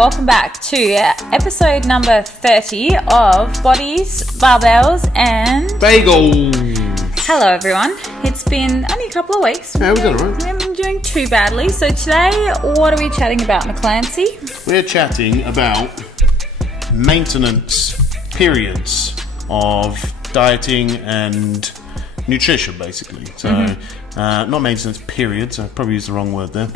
welcome back to episode number 30 of Bodies, Barbells and Bagels. Hello everyone. It's been only a couple of weeks. Yeah, we've done all right. We haven't been doing too badly. So today, what are we chatting about, McLaney? We're chatting about maintenance periods of dieting and nutrition, basically. So, not maintenance periods. I probably used the wrong word there.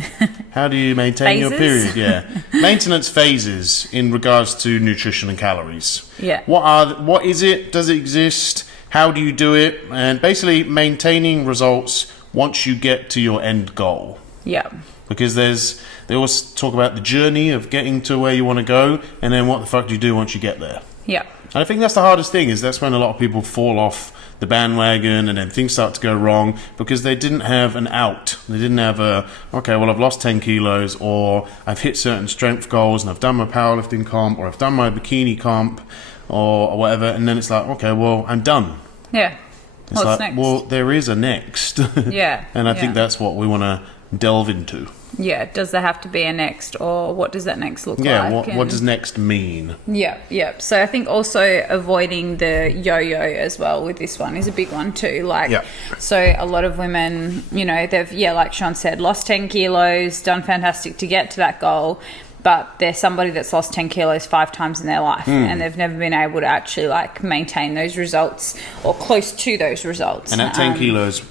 How do you maintain your period? Yeah, maintenance phases in regards to nutrition and calories. Yeah. What is it? Does it exist? How do you do it? And basically maintaining results once you get to your end goal. Yeah. Because they always talk about the journey of getting to where you want to go, and then what the fuck do you do once you get there? Yeah. And I think that's the hardest thing, is that's when a lot of people fall off the bandwagon and then things start to go wrong because they didn't have an out. They didn't have I've lost 10 kilos, or I've hit certain strength goals and I've done my powerlifting comp, or I've done my bikini comp or whatever, and then it's like, okay, well, I'm done. Yeah. It's What's like, next? well, there is a next. Yeah. And I think that's what we want to delve into. Yeah. Does there have to be a next, or what does that next look Yeah, like? what does next mean? Yeah, yeah. So I think also avoiding the yo-yo as well with this one is a big one too. So a lot of women, they've, like Sean said, lost 10 kilos, done fantastic to get to that goal, but they're somebody that's lost 10 kilos 5 times in their life and they've never been able to actually maintain those results or close to those results. And that 10 kilos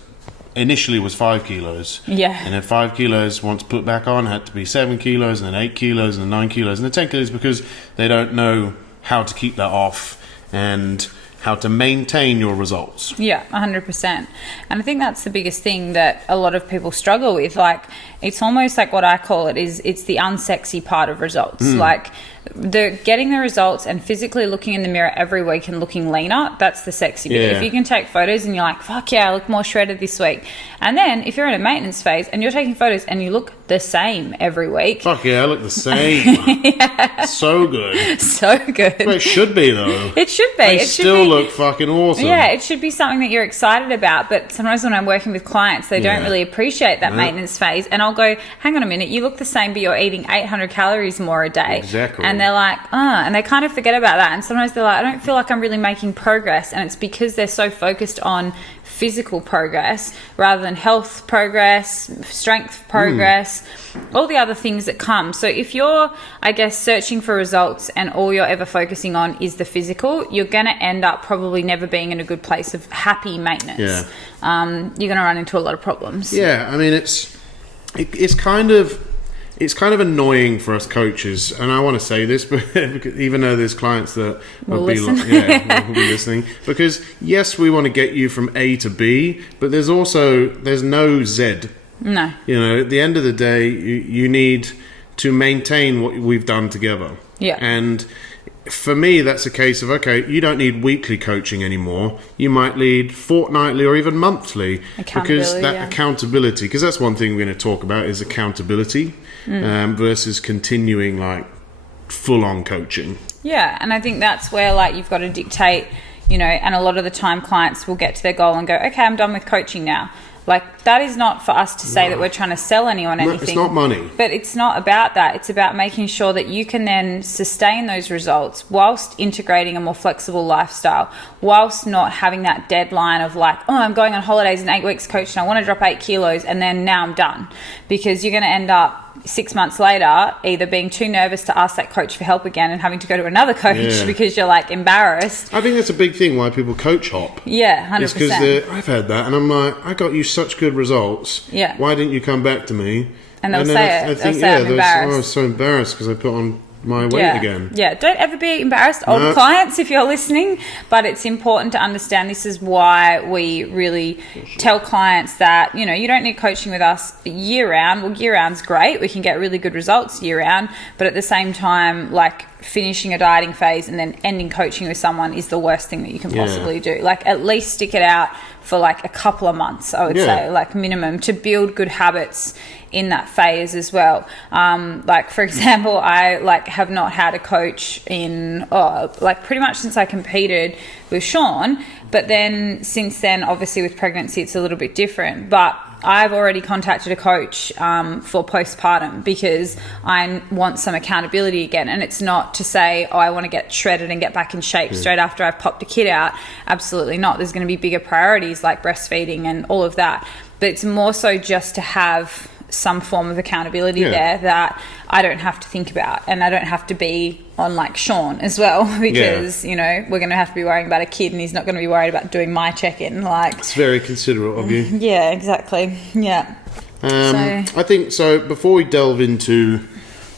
initially was 5 kilos. Yeah. And then 5 kilos, once put back on, had to be 7 kilos, and then 8 kilos, and then 9 kilos. And the 10 kilos because they don't know how to keep that off and how to maintain your results. Yeah, 100%. And I think that's the biggest thing that a lot of people struggle with. It's almost like what I call it is it's the unsexy part of results. The getting the results and physically looking in the mirror every week and looking leaner, that's the sexy bit. Yeah. If you can take photos and you're like, fuck yeah, I look more shredded this week. And then if you're in a maintenance phase and you're taking photos and you look the same every week. Fuck yeah, I look the same. Yeah. So good. So good. Well, it should be, though. It should be. They still look fucking awesome. Yeah, it should be something that you're excited about. But sometimes when I'm working with clients, they don't really appreciate that maintenance phase. And I'll go, hang on a minute, you look the same, but you're eating 800 calories more a day. Exactly. And they're like, and they kind of forget about that. And sometimes they're like, I don't feel like I'm really making progress. And it's because they're so focused on physical progress rather than health progress, strength progress, all the other things that come. So if you're, searching for results and all you're ever focusing on is the physical, you're going to end up probably never being in a good place of happy maintenance. Yeah. You're going to run into a lot of problems. Yeah, I mean, it's kind of annoying for us coaches, and I want to say this, but even though there's clients that will be listening, because yes, we want to get you from A to B, but there's no Z. No. At the end of the day, you need to maintain what we've done together. Yeah. And for me, that's a case of, okay, you don't need weekly coaching anymore. You might need fortnightly or even monthly. Accountability, because that's one thing we're going to talk about is accountability versus continuing full-on coaching. Yeah, and I think that's where you've got to dictate, and a lot of the time clients will get to their goal and go, okay, I'm done with coaching now. That is not for us to say that we're trying to sell anyone anything. It's not money. But it's not about that. It's about making sure that you can then sustain those results whilst integrating a more flexible lifestyle, whilst not having that deadline of I'm going on holidays in 8 weeks, coach, and I want to drop 8 kilos, and then now I'm done. Because you're going to end up 6 months later either being too nervous to ask that coach for help again and having to go to another coach because you're embarrassed. I think that's a big thing why people coach hop. Yeah, 100%. It's because I've had that, and I'm like, I got you such good results. Yeah. Why didn't you come back to me? And they'll say it. They'll say I'm embarrassed. I was so embarrassed because I put on my weight again. Yeah, don't ever be embarrassed, old clients, if you're listening. But it's important to understand this is why we really tell clients that, you don't need coaching with us year round. Well, year round's great. We can get really good results year round. But at the same time, finishing a dieting phase and then ending coaching with someone is the worst thing that you can possibly do. At least stick it out for a couple of months, I would say, minimum, to build good habits in that phase as well. For example, I have not had a coach in pretty much since I competed with Sean, but then since then, obviously with pregnancy, it's a little bit different. But I've already contacted a coach for postpartum because I want some accountability again. And it's not to say, oh, I want to get shredded and get back in shape straight after I've popped a kid out. Absolutely not. There's going to be bigger priorities like breastfeeding and all of that. But it's more so just to have some form of accountability there that I don't have to think about, and I don't have to be on like Sean as well, because you know, we're going to have to be worrying about a kid and he's not going to be worried about doing my check-in. Like, it's very considerate of you. Yeah, exactly. Yeah. I think so. Before we delve into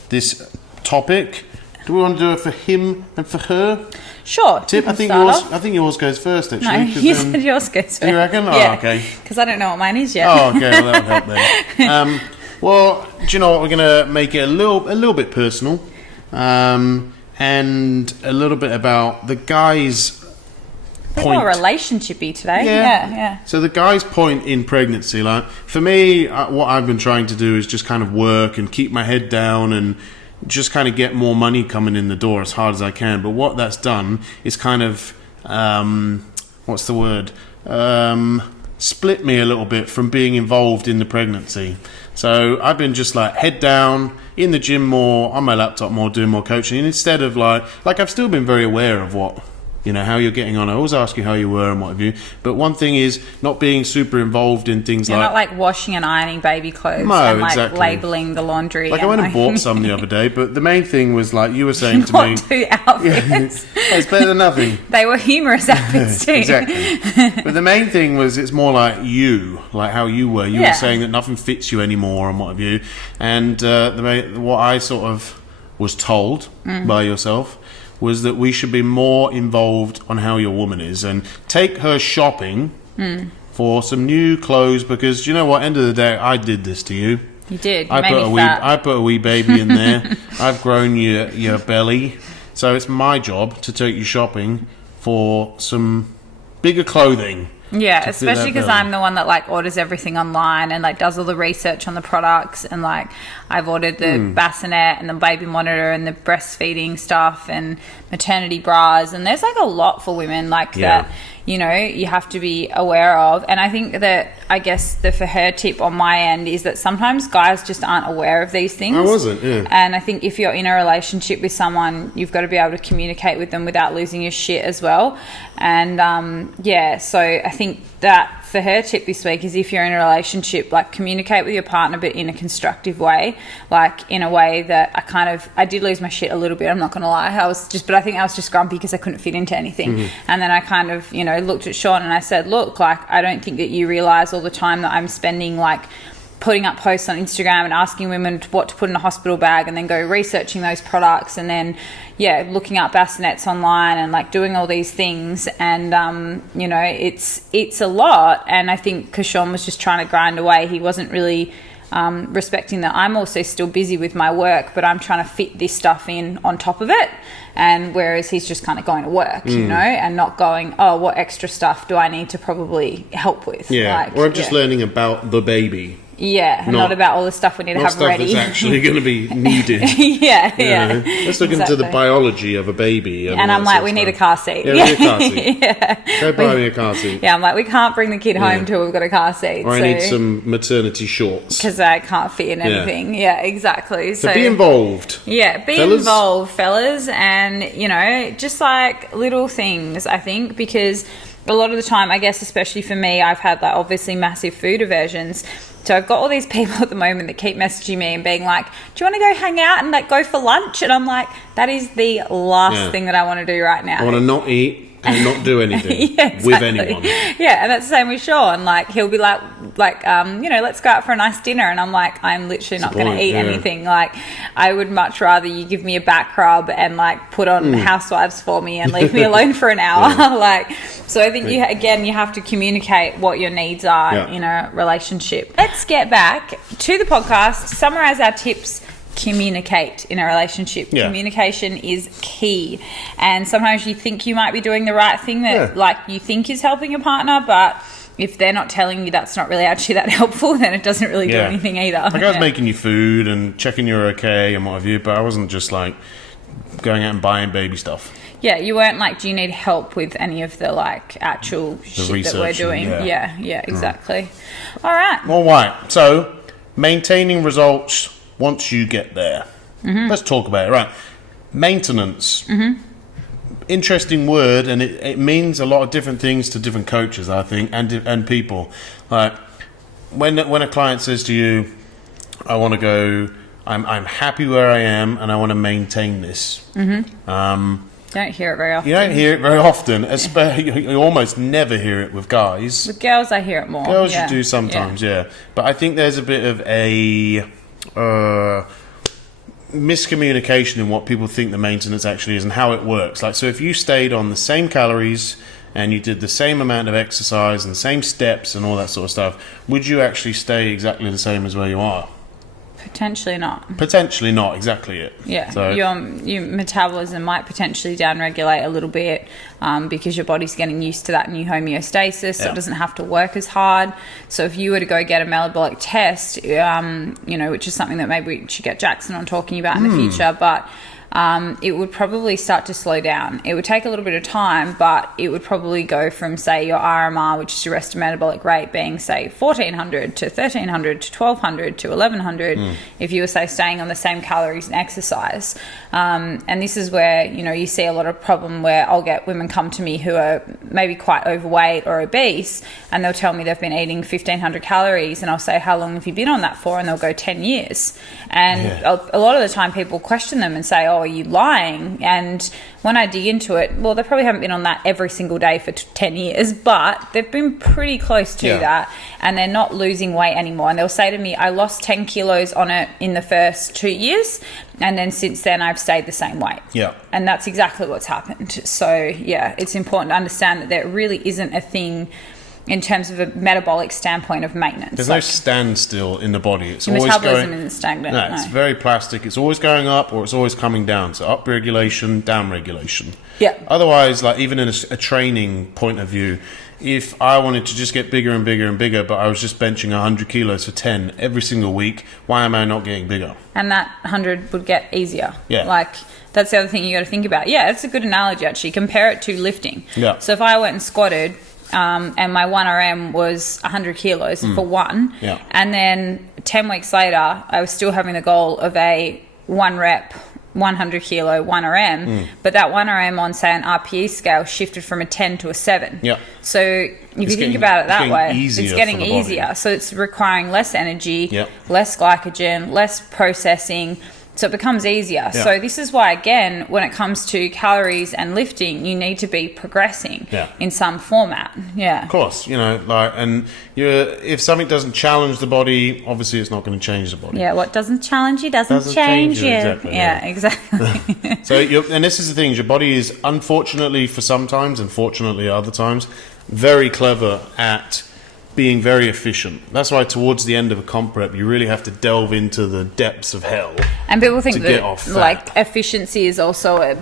this topic, do we want to do it for him and for her? Sure. Tip. I think yours goes first. Actually, no, you said yours goes first. Do you reckon? Yeah, oh, okay. Because I don't know what mine is yet. Oh, okay. Well, that would help then. Well, do you know what? We're gonna make it a little bit personal, and a little bit about the guy's point. More relationshipy today. Yeah. So the guy's point in pregnancy, like for me, what I've been trying to do is just kind of work and keep my head down and just kind of get more money coming in the door as hard as I can. But what that's done is kind of, what's the word? Split me a little bit from being involved in the pregnancy. So I've been just like head down, in the gym more, on my laptop more, doing more coaching. And instead of like I've still been very aware of what, you know, how you're getting on. I always ask you how you were and what have you. But one thing is not being super involved in things You're not like washing and ironing baby clothes and like exactly. labelling the laundry. Like I went and bought some the other day, but the main thing was like you were saying to me. Not two outfits. It's better than nothing. They were humorous outfits too. Exactly. But the main thing was it's more like you, like how you were. You were saying that nothing fits you anymore and what have you. And what I sort of was told by yourself was that we should be more involved on how your woman is and take her shopping for some new clothes, because you know what, end of the day, I did this to you. You did. I put a wee baby in there. I've grown your belly, so it's my job to take you shopping for some bigger clothing. Yeah, especially because I'm the one that like orders everything online and like does all the research on the products, and like I've ordered the bassinet and the baby monitor and the breastfeeding stuff and maternity bras, and there's like a lot for women that, you know, you have to be aware of. And I think that, I guess the for her tip on my end is that sometimes guys just aren't aware of these things. I wasn't, And I think if you're in a relationship with someone, you've got to be able to communicate with them without losing your shit as well. And so I think that for her tip this week is, if you're in a relationship, like communicate with your partner, but in a constructive way, like in a way that I did lose my shit a little bit, I'm not gonna lie. But I think I was just grumpy because I couldn't fit into anything. And then I kind of, you know, looked at Sean and I said, look, like I don't think that you realize all the time that I'm spending like putting up posts on Instagram and asking women what to put in a hospital bag, and then go researching those products, and then looking up bassinets online and like doing all these things. And you know, it's a lot. And I think because Sean was just trying to grind away, he wasn't really respecting that I'm also still busy with my work, but I'm trying to fit this stuff in on top of it. And whereas he's just kind of going to work, you know, and not going, oh, what extra stuff do I need to probably help with? Or I'm just learning about the baby. Yeah, not about all the stuff we need to have stuff ready. That's actually going to be needed. Yeah. Let's look into the biology of a baby. And I'm like, we need a car seat. Yeah, we need a car seat. Go buy me a car seat. Yeah, I'm like, we can't bring the kid home till we've got a car seat. Or I need some maternity shorts. Because I can't fit in anything. Yeah, exactly. So be involved. Yeah, be involved, fellas. And, you know, just like little things, I think, because a lot of the time, I guess, especially for me, I've had like obviously massive food aversions. So I've got all these people at the moment that keep messaging me and being like, do you want to go hang out and like go for lunch? And I'm like, that is the last thing that I want to do right now. I want to not eat and not do anything with anyone. Yeah, and that's the same with Sean. Like he'll be like, you know, let's go out for a nice dinner, and I'm like, I'm literally not going to eat anything. Like, I would much rather you give me a back rub and like put on Housewives for me and leave me alone for an hour. Like, so I think you have to communicate what your needs are in a relationship. Let's get back to the podcast. Summarize our tips. Communicate in a relationship. Communication is key, and sometimes you think you might be doing the right thing that like you think is helping your partner, but if they're not telling you that's not really actually that helpful, then it doesn't really do anything either. Like I was making you food and checking you're okay and what have you, but I wasn't just like going out and buying baby stuff. Yeah, you weren't like, do you need help with any of the like actual shit that we're doing? Yeah, exactly. All right. So, maintaining results once you get there. Let's talk about it. Right. Maintenance. Interesting word, and it means a lot of different things to different coaches, I think, and people. Like when a client says to you, I want to go, I'm happy where I am and I want to maintain this. Don't hear it very often. You don't hear it very often. You almost never hear it with guys. With girls, I hear it more. Girls you do sometimes, yeah. But I think there's a bit of a miscommunication in what people think the maintenance actually is and how it works. Like, so if you stayed on the same calories and you did the same amount of exercise and the same steps and all that sort of stuff, would you actually stay exactly the same as where you are? Potentially not. Potentially not, exactly it. Yeah, so, your metabolism might potentially downregulate a little bit because your body's getting used to that new homeostasis, so it doesn't have to work as hard. So if you were to go get a metabolic test, which is something that maybe we should get Jackson on talking about in the future, but it would probably start to slow down. It would take a little bit of time, but it would probably go from, say, your RMR, which is your rested metabolic rate, being, say, 1,400 to 1,300 to 1,200 to 1,100 if you were, say, staying on the same calories and exercise. And this is where, you see a lot of problem where I'll get women come to me who are maybe quite overweight or obese, and they'll tell me they've been eating 1,500 calories, and I'll say, how long have you been on that for? And they'll go 10 years. And a lot of the time people question them and say, oh, are you lying? And when I dig into it, well, they probably haven't been on that every single day for 10 years, but they've been pretty close to that, and they're not losing weight anymore. And they'll say to me, I lost 10 kilos on it in the first 2 years, and then since then I've stayed the same weight. And that's exactly what's happened. So it's important to understand that there really isn't a thing in terms of a metabolic standpoint of maintenance. There's no standstill in the body. It's your always metabolism isn't stagnant. No, it's very plastic. It's always going up or it's always coming down. So up regulation, down regulation. Otherwise, like even in a training point of view, if I wanted to just get bigger and bigger and bigger, but I was just benching 100 kilos for 10 every single week, why am I not getting bigger? And that 100 would get easier. Like, that's the other thing you got to think about. It's a good analogy, actually. Compare it to lifting. So if I went and squatted, and my 1RM was 100 kilos for one. And then 10 weeks later, I was still having the goal of a 1 rep, 100 kilo 1RM, but that 1RM on, say, an RPE scale shifted from a 10 to a 7. So if you think about it that way, it's getting easier. So it's requiring less energy, less glycogen, less processing. So it becomes easier. So this is why, again, when it comes to calories and lifting, you need to be progressing in some format. Of course, and if something doesn't challenge the body, obviously it's not going to change the body. What doesn't challenge you doesn't change you. Exactly. Exactly. So, and this is the thing, your body is, unfortunately for some times, and fortunately other times, very clever at being very efficient. That's why towards the end of a comp prep, you really have to delve into the depths of hell. And people think that like efficiency is also a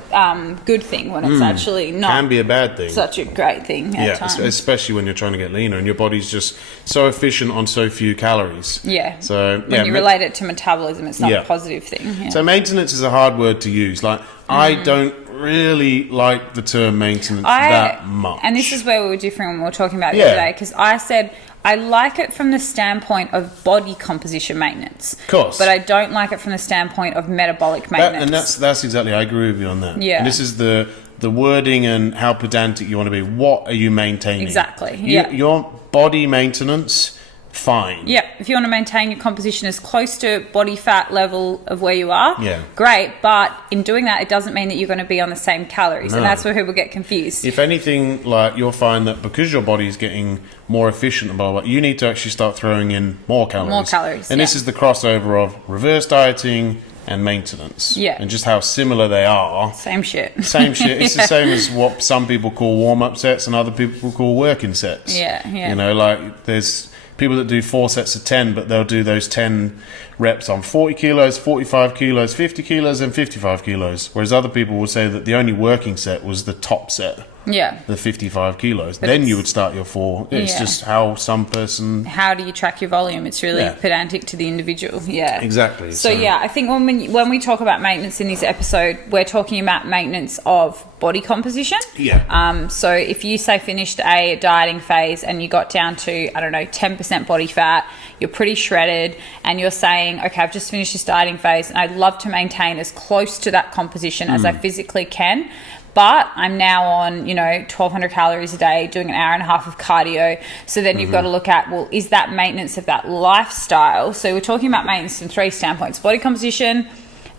good thing when it's actually not. Can be a bad thing. Such a great thing at times. Especially when you're trying to get leaner and your body's just so efficient on so few calories. So when you relate it to metabolism, it's not a positive thing. So maintenance is a hard word to use. Like I don't really like the term maintenance that much. And this is where we were different when we were talking about it today, because I said I like it from the standpoint of body composition maintenance. Of course. But I don't like it from the standpoint of metabolic maintenance. And that's exactly, I agree with you on that. And this is the wording and how pedantic you want to be. What are you maintaining? Exactly. Your body maintenance, fine. If you want to maintain your composition as close to body fat level of where you are, great. But in doing that, it doesn't mean that you're going to be on the same calories. And that's where people get confused. If anything, like you'll find that because your body is getting more efficient and blah, blah, blah, you need to actually start throwing in more calories. And this is the crossover of reverse dieting and maintenance. And just how similar they are. Same shit. It's the same as what some people call warm-up sets and other people call working sets. Like there's people that do 4 sets of 10, but they'll do those 10 reps on 40 kilos, 45 kilos, 50 kilos, and 55 kilos. Whereas other people will say that the only working set was the top set. the 55 kilos. Then you would start your 4. It's just how some person... How do you track your volume? It's really pedantic to the individual. Yeah. Exactly. So I think when we talk about maintenance in this episode, we're talking about maintenance of body composition. Yeah. So if you say finished a dieting phase and you got down to, I don't know, 10% body fat, you're pretty shredded, and you're saying, okay, I've just finished this dieting phase and I'd love to maintain as close to that composition as I physically can, but I'm now on, 1,200 calories a day, doing an hour and a half of cardio. So then you've got to look at, well, is that maintenance of that lifestyle? So we're talking about maintenance from 3 standpoints: body composition,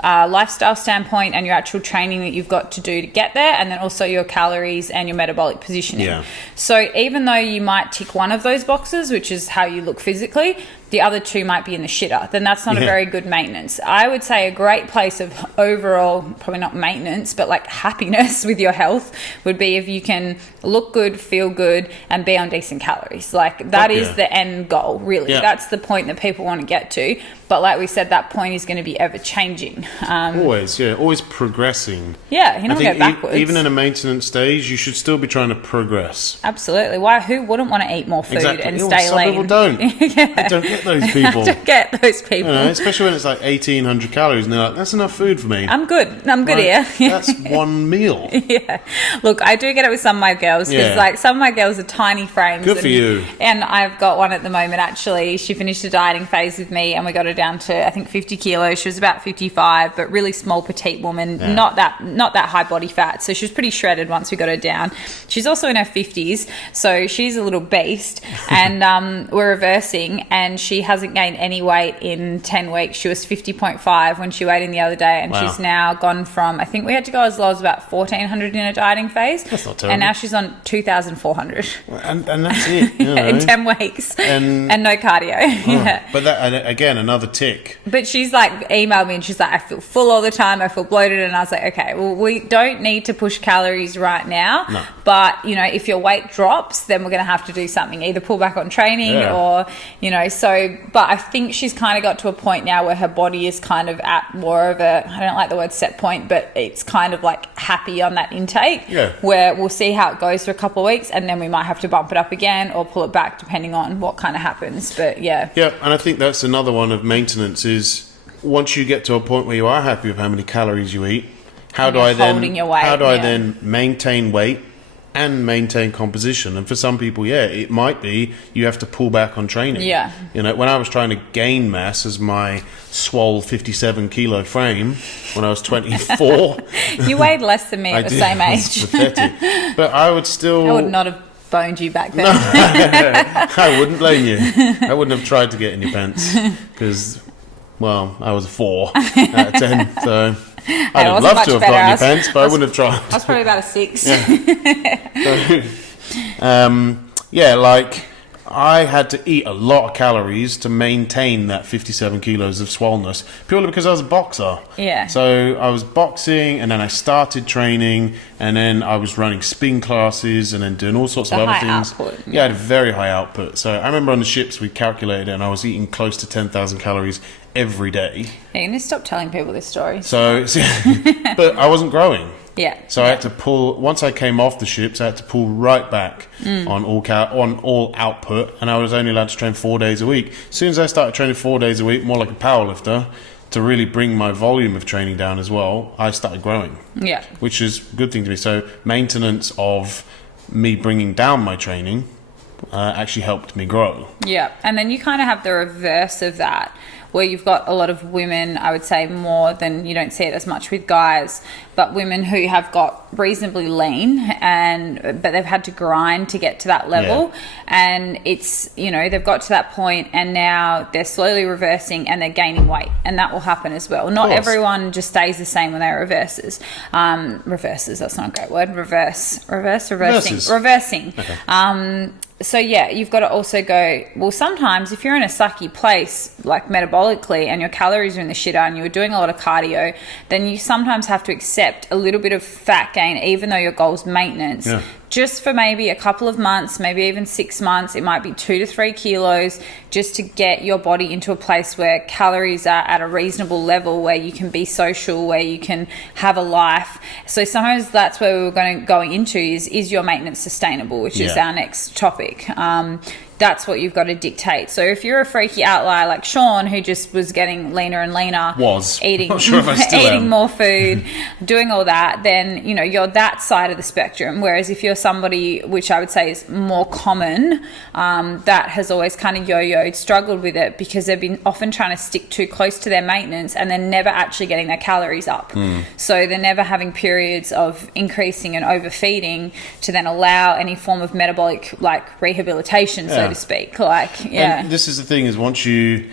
lifestyle standpoint, and your actual training that you've got to do to get there, and then also your calories and your metabolic positioning. Yeah. So even though you might tick one of those boxes, which is how you look physically, the other 2 might be in the shitter, then that's not a very good maintenance. I would say a great place of overall, probably not maintenance, but like happiness with your health would be if you can look good, feel good, and be on decent calories. Like that is the end goal, really. Yeah. That's the point that people want to get to. But like we said, that point is going to be ever changing. Always progressing. Yeah, you don't go backwards. Even in a maintenance stage, you should still be trying to progress. Absolutely. Why? Who wouldn't want to eat more food and stay some lean? People don't. I don't get those people. I don't get those people. Especially when it's like 1,800 calories and they're like, that's enough food for me. I'm good here. That's one meal. Yeah. Look, I do get it with some of my girls because like some of my girls are tiny frames. Good for you. And I've got one at the moment, actually. She finished a dieting phase with me and we got her down to, I think, 50 kilos. She was about 55, but really small, petite woman, not that high body fat. So she was pretty shredded once we got her down. She's also in her 50s, so she's a little beast. And we're reversing, and she hasn't gained any weight in 10 weeks. She was 50.5 when she weighed in the other day, and she's now gone from, I think we had to go as low as about 1,400 in a dieting phase. That's not terrible. And now she's on 2,400. And that's it. In 10 weeks. And no cardio. But that, again, another tick. But she's like emailed me and she's like, I feel full all the time, I feel bloated. And I was like, okay, well, we don't need to push calories right now. No. But, if your weight drops, then we're going to have to do something, either pull back on training or, so, but I think she's kind of got to a point now where her body is kind of at more of a, I don't like the word set point, but it's kind of like happy on that intake where we'll see how it goes for a couple of weeks, and then we might have to bump it up again or pull it back depending on what kind of happens. But yeah, and I think that's another one of maintenance is once you get to a point where you are happy with how many calories you eat, how do I then maintain weight and maintain composition? And for some people, it might be you have to pull back on training. When I was trying to gain mass as my swole 57 kilo frame when I was 24, you weighed less than me at the same age. Pathetic. But I would not have boned you back then. I wouldn't blame you. I wouldn't have tried to get in your pants because, well, I was a 4 out of 10. So I'd have loved to have gotten your pants, but I wouldn't have tried. I was probably about a 6. Like I had to eat a lot of calories to maintain that 57 kilos of swollenness, purely because I was a boxer. So I was boxing, and then I started training, and then I was running spin classes, and then doing all sorts of other things. Output. I had a very high output. So I remember on the ships we calculated it, and I was eating close to 10,000 calories every day. You need to stop telling people this story. So, but I wasn't growing. So I had to pull, once I came off the ships, I had to pull right back on all output, and I was only allowed to train 4 days a week. As soon as I started training 4 days a week, more like a powerlifter, to really bring my volume of training down as well, I started growing. Which is a good thing to me. So maintenance of me bringing down my training actually helped me grow. And then you kind of have the reverse of that, where you've got a lot of women, I would say more than, you don't see it as much with guys, but women who have got reasonably lean but they've had to grind to get to that level. And it's, they've got to that point and now they're slowly reversing and they're gaining weight, and that will happen as well. Not everyone just stays the same when they reverses. Reverses, that's not a great word. Reversing. Okay. So you've got to also go, well, sometimes if you're in a sucky place, like metabolically, and your calories are in the shitter and you're doing a lot of cardio, then you sometimes have to accept a little bit of fat gain, even though your goal is maintenance, just for maybe a couple of months, maybe even 6 months. It might be 2 to 3 kilos, just to get your body into a place where calories are at a reasonable level, where you can be social, where you can have a life. So sometimes that's where we were going into is your maintenance sustainable, which is our next topic. That's what you've got to dictate. So if you're a freaky outlier like Sean, who just was getting leaner and leaner, eating not sure if I still eating am. more food, doing all that, then you're that side of the spectrum. Whereas if you're somebody, which I would say is more common, that has always kind of yo-yoed, struggled with it, because they've been often trying to stick too close to their maintenance and they're never actually getting their calories up. So they're never having periods of increasing and overfeeding to then allow any form of metabolic rehabilitation, so to speak. And this is the thing, is once you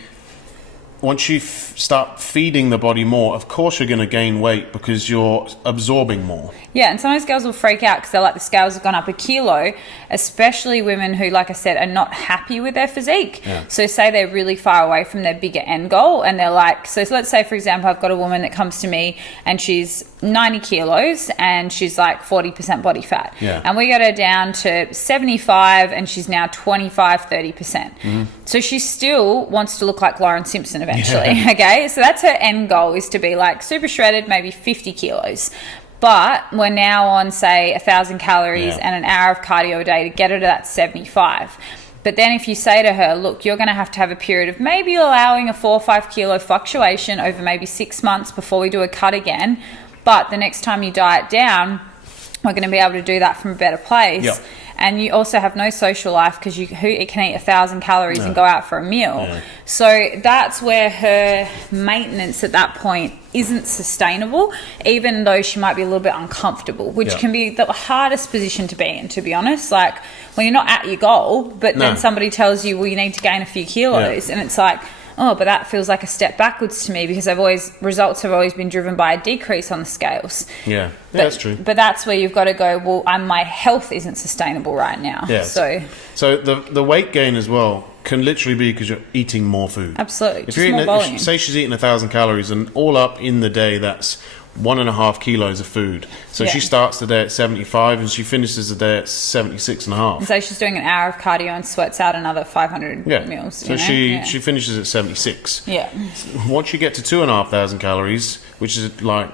start feeding the body more, of course you're going to gain weight because you're absorbing more. Yeah, and sometimes girls will freak out because they're like, the scales have gone up a kilo, especially women who, like I said, are not happy with their physique. So say they're really far away from their bigger end goal, and they're like, so let's say, for example, I've got a woman that comes to me and she's 90 kilos and she's like 40% body fat. And we got her down to 75 and she's now 25-30%. So she still wants to look like Lauren Simpson eventually. Okay, so that's her end goal, is to be like super shredded, maybe 50 kilos. But we're now on, say, 1,000 calories and an hour of cardio a day to get her to that 75. But then if you say to her, look, you're going to have a period of maybe allowing a 4 or 5 kilo fluctuation over maybe 6 months before we do a cut again. But the next time you diet down, we're going to be able to do that from a better place. And you also have no social life, because who can eat 1,000 calories and go out for a meal. So that's where her maintenance at that point isn't sustainable, even though she might be a little bit uncomfortable, which can be the hardest position to be in, to be honest. Like when you're not at your goal, but then somebody tells you, well, you need to gain a few kilos, and it's like, oh, but that feels like a step backwards to me, because results have always been driven by a decrease on the scales. That's true. But that's where you've got to go, well, my health isn't sustainable right now. So the weight gain as well can literally be because you're eating more food. Absolutely. If you're eating, say she's eating 1,000 calories, and all up in the day, that's 1.5 kilos of food. So she starts the day at 75 and she finishes the day at 76.5. And so she's doing an hour of cardio and sweats out another 500 meals. So she finishes at 76. Once you get to 2,500 calories, which is like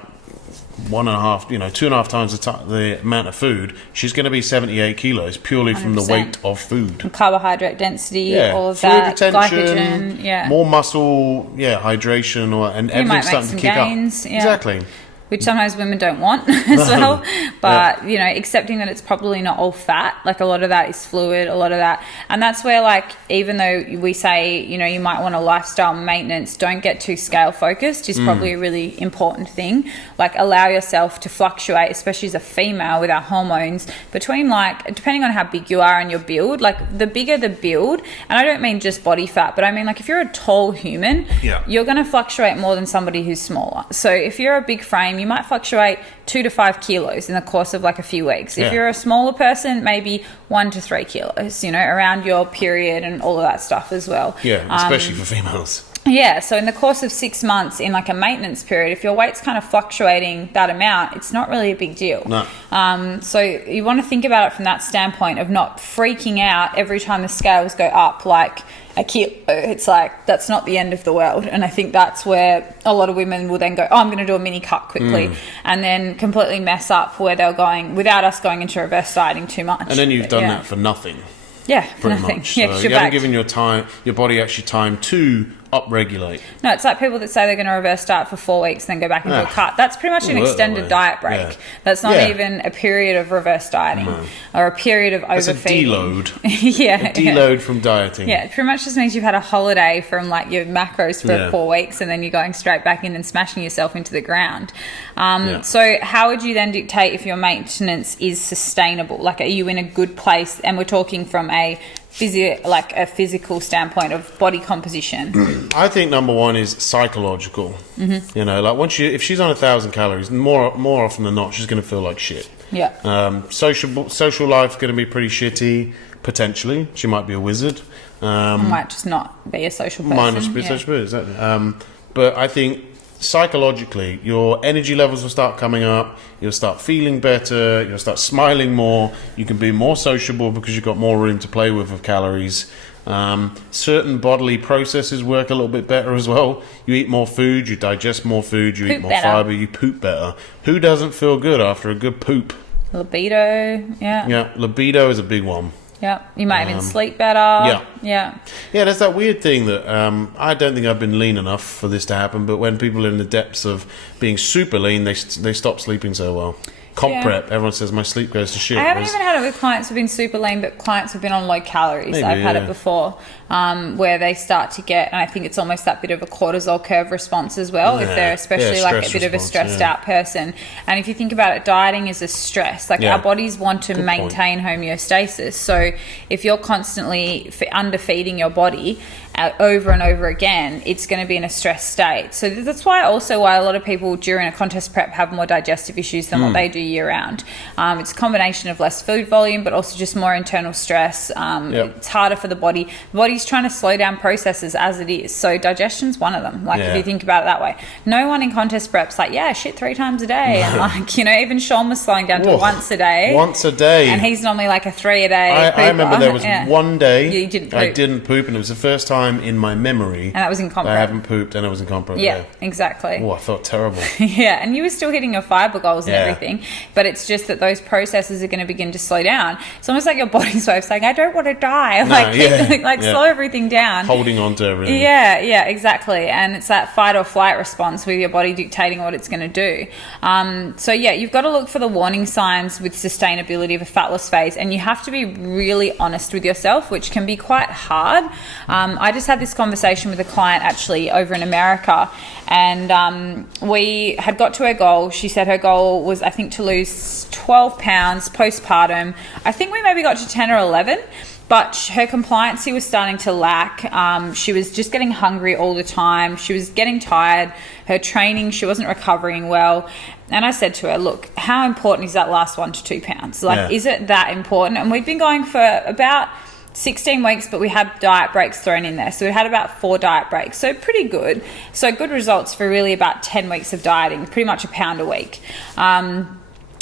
2.5 times the amount of food, she's going to be 78 kilos purely 100%. From the weight of food. And carbohydrate density, all of fluid that, retention, glycogen, more muscle, hydration, and everything's starting to kick gains, up. Exactly. Which sometimes women don't want as well. But, accepting that it's probably not all fat. Like a lot of that is fluid, a lot of that. And that's where, even though we say, you might want a lifestyle maintenance, don't get too scale focused is probably a really important thing. Like allow yourself to fluctuate, especially as a female with our hormones, between depending on how big you are and your build, the bigger the build, and I don't mean just body fat, but I mean if you're a tall human, you're going to fluctuate more than somebody who's smaller. So if you're a big frame, you might fluctuate 2 to 5 kilos in the course of a few weeks. If you're a smaller person, maybe 1 to 3 kilos, around your period and all of that stuff as well. Especially for females. So in the course of 6 months in a maintenance period, if your weight's kind of fluctuating that amount, it's not really a big deal. So you want to think about it from that standpoint of not freaking out every time the scales go up like a kilo. It's that's not the end of the world. And I think that's where a lot of women will then go, oh, I'm going to do a mini cut quickly, and then completely mess up where they're going without us going into reverse dieting too much. And then you've done that for nothing. Pretty nothing. Much. So you haven't given your body actually time to upregulate. No, it's like people that say they're going to reverse diet for 4 weeks, then go back into a cut. That's pretty much an extended diet break. That's not even a period of reverse dieting or a period of overfeeding. That's a deload. A deload from dieting. It pretty much just means you've had a holiday from your macros for 4 weeks, and then you're going straight back in and smashing yourself into the ground. So how would you then dictate if your maintenance is sustainable? Are you in a good place? And we're talking from a physical standpoint of body composition. I think number one is psychological. If she's on 1,000 calories, more often than not, she's going to feel like shit. Social life going to be pretty shitty. Potentially, she might be a wizard. Might just not be a social person. Might not be a social person. Exactly. But I think psychologically, your energy levels will start coming up. You'll start feeling better. You'll start smiling more. You can be more sociable because you've got more room to play with calories. Certain bodily processes work a little bit better as well. You eat more food, you digest more food, you eat more fiber, you poop better. Who doesn't feel good after a good poop? Libido, yeah. Yeah, libido is a big one. Yeah, you might even sleep better. Yeah, there's that weird thing that I don't think I've been lean enough for this to happen, but when people are in the depths of being super lean, they stop sleeping so well. Comp prep, everyone says my sleep goes to shit. I haven't even had it with clients who've been super lean, but clients who've been on low calories. Maybe, I've had it before, where they start to get, and I think it's almost that bit of a cortisol curve response as well, if they're especially like a bit of a stressed out person. And if you think about it, dieting is a stress. Like our bodies want to maintain homeostasis. So if you're constantly underfeeding your body over and over again, it's going to be in a stress state. So that's why a lot of people during a contest prep have more digestive issues than what they do year round. It's a combination of less food volume, but also just more internal stress. It's harder for the body. The body's trying to slow down processes as it is. So digestion's one of them. Like if you think about it that way, no one in contest prep's like, shit 3 times a day. And like, even Sean was slowing down to once a day. Once a day. And he's normally like a 3 a day. I remember there was one day I didn't poop, and it was the first time in my memory. And that was in comp prep. I haven't pooped, and I was in comp prep. Yeah, exactly. Oh, I felt terrible. And you were still hitting your fiber goals and everything, but it's just that those processes are going to begin to slow down. It's almost like your body's way of saying, I don't want to die. Slow everything down. Holding on to everything. Yeah, exactly. And it's that fight or flight response with your body dictating what it's going to do. You've got to look for the warning signs with sustainability of a fat loss phase, and you have to be really honest with yourself, which can be quite hard. I just had this conversation with a client actually over in America, and we had got to her goal. She said her goal was, I think, to lose 12 pounds postpartum. I think we maybe got to 10 or 11. But her compliancy was starting to lack. She was just getting hungry all the time. She was getting tired. Her training, she wasn't recovering well. And I said to her, look, how important is that last 1 to 2 pounds? Is it that important? And we'd been going for about 16 weeks, but we had diet breaks thrown in there. So we had about 4 diet breaks. So pretty good. So good results for really about 10 weeks of dieting, pretty much £1 pound a week.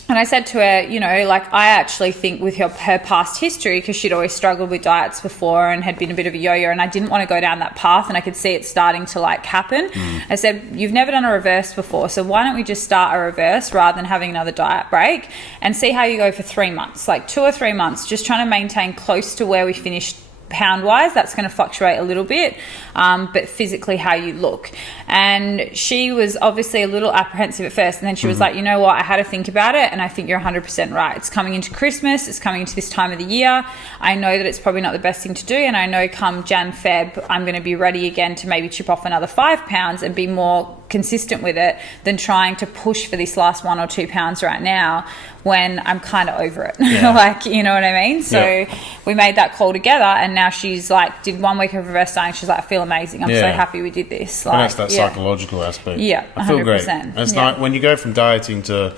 And I said to her, I actually think with her past history, because she'd always struggled with diets before and had been a bit of a yo-yo, and I didn't want to go down that path, and I could see it starting to happen. I said, you've never done a reverse before, so why don't we just start a reverse rather than having another diet break and see how you go for 3 months, 2 or 3 months, just trying to maintain close to where we finished pound wise. That's going to fluctuate a little bit, but physically how you look. And she was obviously a little apprehensive at first, and then she was like, you know what, I had to think about it, and I think you're 100% right. It's coming into Christmas, it's coming into this time of the year. I know that it's probably not the best thing to do, and I know come Jan Feb I'm going to be ready again to maybe chip off another 5 pounds and be more consistent with it than trying to push for this last 1 or 2 pounds right now when I'm kind of over it. You know what I mean? So we made that call together, and now she's did 1 week of reverse dieting. She's like, I feel amazing. I'm so happy we did this. And that's that psychological aspect. Yeah, 100%. I feel great. It's like when you go from dieting to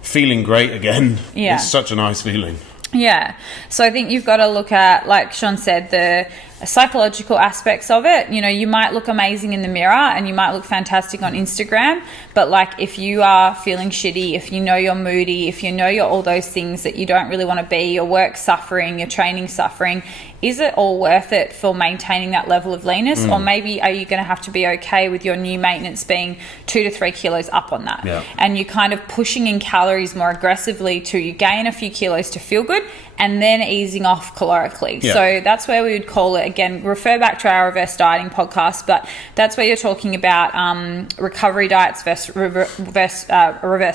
feeling great again, it's such a nice feeling. Yeah. So I think you've got to look at, like Sean said, the psychological aspects of it. You might look amazing in the mirror and you might look fantastic on Instagram, but if you are feeling shitty, if you're moody, if you're all those things that you don't really want to be, your work suffering, your training suffering, is it all worth it for maintaining that level of leanness? Or maybe are you going to have to be okay with your new maintenance being 2 to 3 kilos up on that? And you're kind of pushing in calories more aggressively to you gain a few kilos to feel good and then easing off calorically. So that's where we would call it, again, refer back to our reverse dieting podcast, but that's where you're talking about recovery diets versus reverse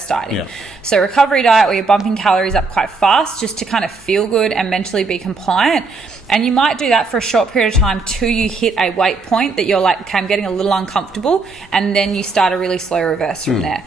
dieting. So recovery diet, where you're bumping calories up quite fast just to kind of feel good and mentally be compliant. And you might do that for a short period of time till you hit a weight point that you're like, okay, I'm getting a little uncomfortable, and then you start a really slow reverse from there.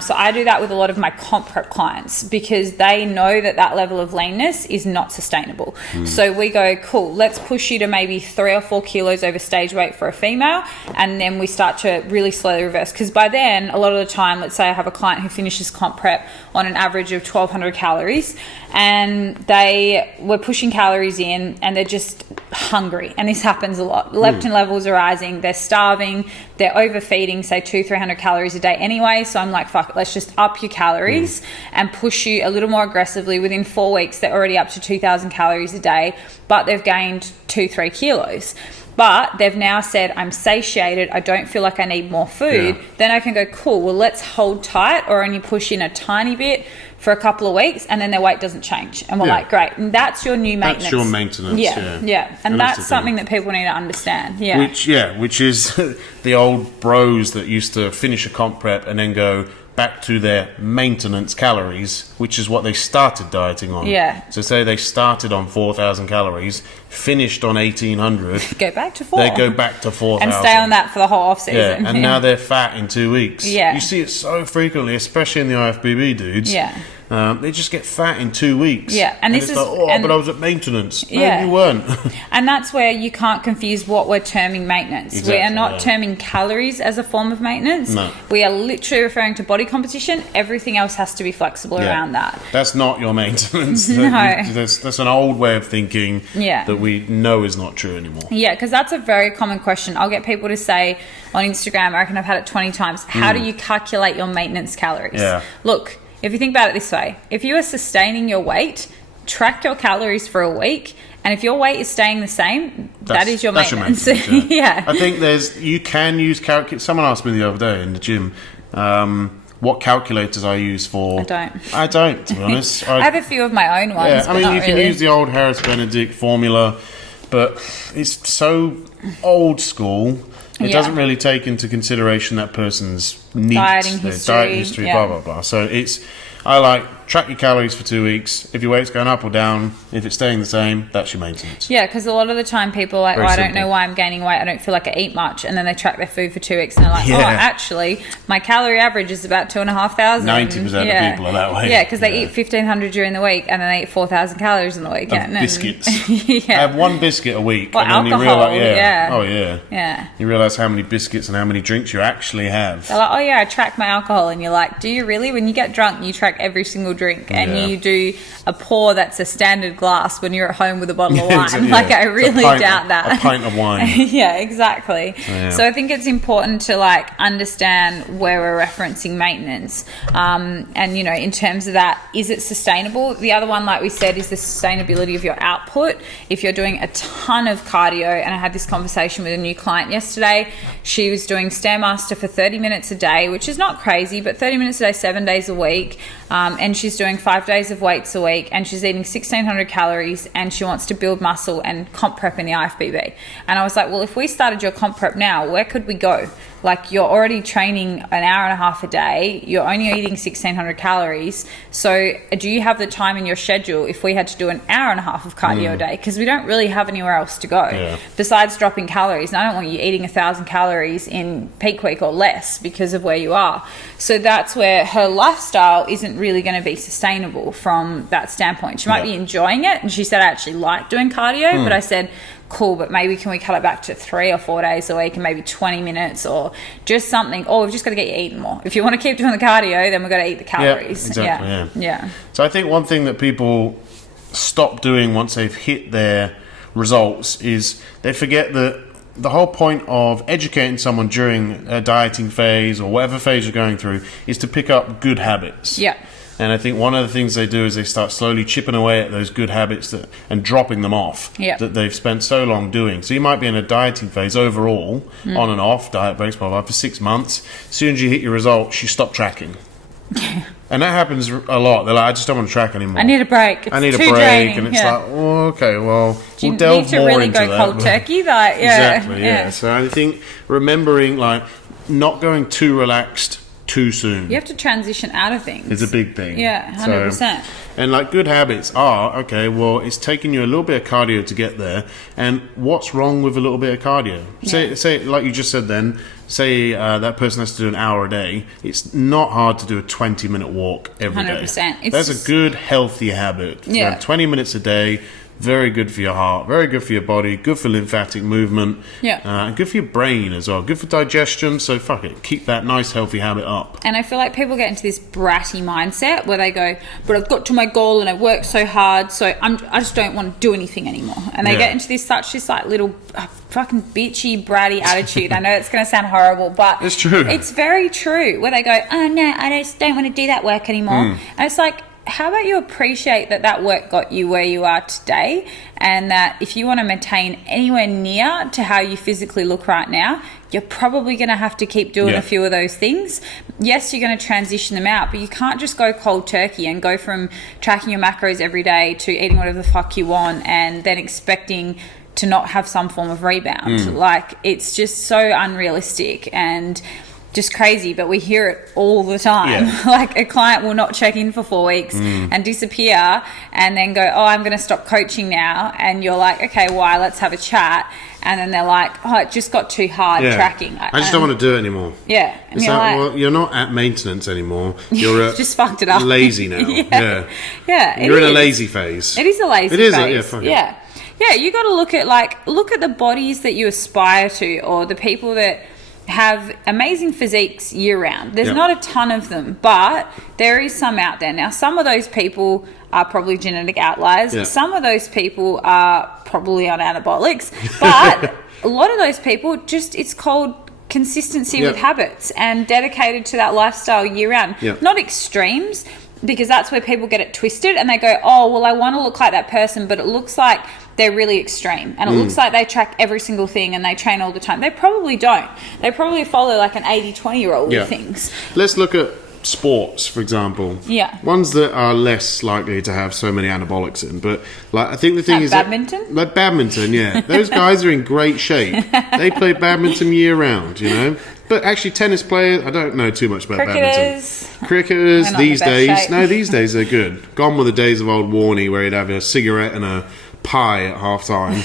So I do that with a lot of my comp prep clients because they know that level of leanness is not sustainable. So we go, cool, let's push you to maybe 3 or 4 kilos over stage weight for a female, and then we start to really slowly reverse. Because by then, a lot of the time, let's say I have a client who finishes comp prep on an average of 1,200 calories, and they were pushing calories in, and they're just hungry. And this happens a lot. Leptin levels are rising, they're starving, they're overfeeding, say 200-300 calories a day anyway. So I'm like, fuck it, let's just up your calories and push you a little more aggressively. Within 4 weeks, they're already up to 2,000 calories a day, but they've gained 2-3 kilos. But they've now said, I'm satiated, I don't feel like I need more food. Yeah. Then I can go, cool, well, let's hold tight or only push in a tiny bit for a couple of weeks, and then their weight doesn't change. And we're like, great. And that's your new maintenance. That's your maintenance. Yeah. And that's something that people need to understand. Which is the old bros that used to finish a comp prep and then go back to their maintenance calories, which is what they started dieting on. Yeah. So say they started on 4,000 calories, finished on 1,800. Go back to 4. They go back to 4,000. And stay on that for the whole off season. Yeah, and now they're fat in 2 weeks. Yeah. You see it so frequently, especially in the IFBB dudes. Yeah. They just get fat in 2 weeks. Yeah, and this it's is... like, but I was at maintenance. No, Yeah. you weren't. And that's where you can't confuse what we're terming maintenance. Exactly, we are not terming calories as a form of maintenance. No. We are literally referring to body composition. Everything else has to be flexible around that. That's not your maintenance. No. That's an old way of thinking Yeah. that we know is not true anymore. Yeah, because that's a very common question. I'll get people to say on Instagram, I reckon I've had it 20 times, how do you calculate your maintenance calories? Yeah. Look, if you think about it this way, if you are sustaining your weight, track your calories for a week, and if your weight is staying the same, that is your maintenance. Yeah. I think you can use someone asked me the other day in the gym, what calculators I use for... I don't, to be honest. I have a few of my own ones. Yeah, I mean, you can use the old Harris-Benedict formula, but it's so old school. It doesn't really take into consideration that person's needs, dieting their history, diet history, blah, blah, blah. So I like track your calories for 2 weeks. If your weight's going up or down, if it's staying the same, that's your maintenance. Yeah, because a lot of the time people are like, Very I don't simple. know why I'm gaining weight. I don't feel like I eat much. And then they track their food for 2 weeks and they're like, actually, my calorie average is about 2,500. 90% of people are that way. Yeah, because they eat 1,500 during the week and then they eat 4,000 calories in the weekend. Biscuits. Yeah. I have one biscuit a week. Or and then alcohol, you realize, yeah. Yeah. You realize how many biscuits and how many drinks you actually have. They're like, oh yeah, I track my alcohol. And you're like, do you really? When you get drunk, you track every single drink and you do a pour that's a standard glass when you're at home with a bottle of wine. Like, I really doubt that. A pint of wine. Yeah, exactly. So I think it's important to understand where we're referencing maintenance. And, in terms of that, is it sustainable? The other one, like we said, is the sustainability of your output. If you're doing a ton of cardio, and I had this conversation with a new client yesterday, she was doing Stairmaster for 30 minutes a day, which is not crazy, but 30 minutes a day, 7 days a week. And she's doing 5 days of weights a week, and she's eating 1,600 calories, and she wants to build muscle and comp prep in the IFBB. And I was like, well, if we started your comp prep now, where could we go? Like, you're already training an hour and a half a day, you're only eating 1,600 calories. So do you have the time in your schedule if we had to do an hour and a half of cardio a day? Because we don't really have anywhere else to go besides dropping calories. And I don't want you eating 1,000 calories in peak week or less because of where you are. So that's where her lifestyle isn't really going to be sustainable from that standpoint. She might be enjoying it. And she said, I actually like doing cardio, but I said, cool, but maybe can we cut it back to 3 or 4 days a week and maybe 20 minutes or just something, or we've just got to get you eating more. If you want to keep doing the cardio, then we've got to eat the calories. Exactly, yeah. So I think one thing that people stop doing once they've hit their results is they forget that the whole point of educating someone during a dieting phase or whatever phase you're going through is to pick up good habits. Yeah. And I think one of the things they do is they start slowly chipping away at those good habits and dropping them off that they've spent so long doing. So you might be in a dieting phase overall, on and off, diet breaks, blah, blah, for 6 months. As soon as you hit your results, you stop tracking. And that happens a lot. They're like, I just don't want to track anymore. I need a break. I need a break. Draining. And it's like, oh, okay, well, we'll delve more into that. Do you need to really go cold turkey? Exactly, yeah. So I think remembering, not going too relaxed too soon. You have to transition out of things. It's a big thing. Yeah, 100%. So, and good habits are, okay, well, it's taking you a little bit of cardio to get there. And what's wrong with a little bit of cardio? Say like you just said then, say that person has to do an hour a day. It's not hard to do a 20-minute walk every day. 100%. That's a good, healthy habit. 20 minutes a day, very good for your heart, very good for your body, good for lymphatic movement, and good for your brain as well, good for digestion. So fuck it, keep that nice healthy habit up. And I feel like people get into this bratty mindset where they go, but I've got to my goal and I worked so hard, so I just don't want to do anything anymore. And they get into this like little fucking bitchy bratty attitude. I know it's going to sound horrible, but it's true. It's very true, where they go, oh no, I just don't want to do that work anymore. And it's like, how about you appreciate that work got you where you are today, and that if you want to maintain anywhere near to how you physically look right now, you're probably going to have to keep doing a few of those things. Yes, you're going to transition them out, but you can't just go cold turkey and go from tracking your macros every day to eating whatever the fuck you want and then expecting to not have some form of rebound. Like, it's just so unrealistic and just crazy, but we hear it all the time. Like, a client will not check in for 4 weeks and disappear and then go, oh, I'm going to stop coaching now. And you're like, okay, why? Let's have a chat. And then they're like, oh, it just got too hard tracking. I just don't want to do it anymore. Yeah. And you're like, well, you're not at maintenance anymore. You're just fucked it up. Lazy now. Yeah. You're in a lazy phase. It is a lazy phase. It is. Yeah, you got to look at the bodies that you aspire to, or the people that have amazing physiques year round. There's not a ton of them, but there is some out there. Now, some of those people are probably genetic outliers. Some of those people are probably on anabolics, but a lot of those people it's called consistency with habits and dedicated to that lifestyle year round. Not extremes, because that's where people get it twisted and they go, oh, well, I want to look like that person, but it looks like they're really extreme and it looks like they track every single thing and they train all the time. They probably don't. They probably follow like an 80-20 rule with things. Let's look at sports, for example. Ones that are less likely to have so many anabolics in, but like, I think the thing is badminton? Like badminton, those guys are in great shape. They play badminton year round, you know. But actually, tennis players, I don't know too much about badminton. Cricketers these days, these days they're good. Gone were the days of old Warney where he'd have a cigarette and a pie at half time.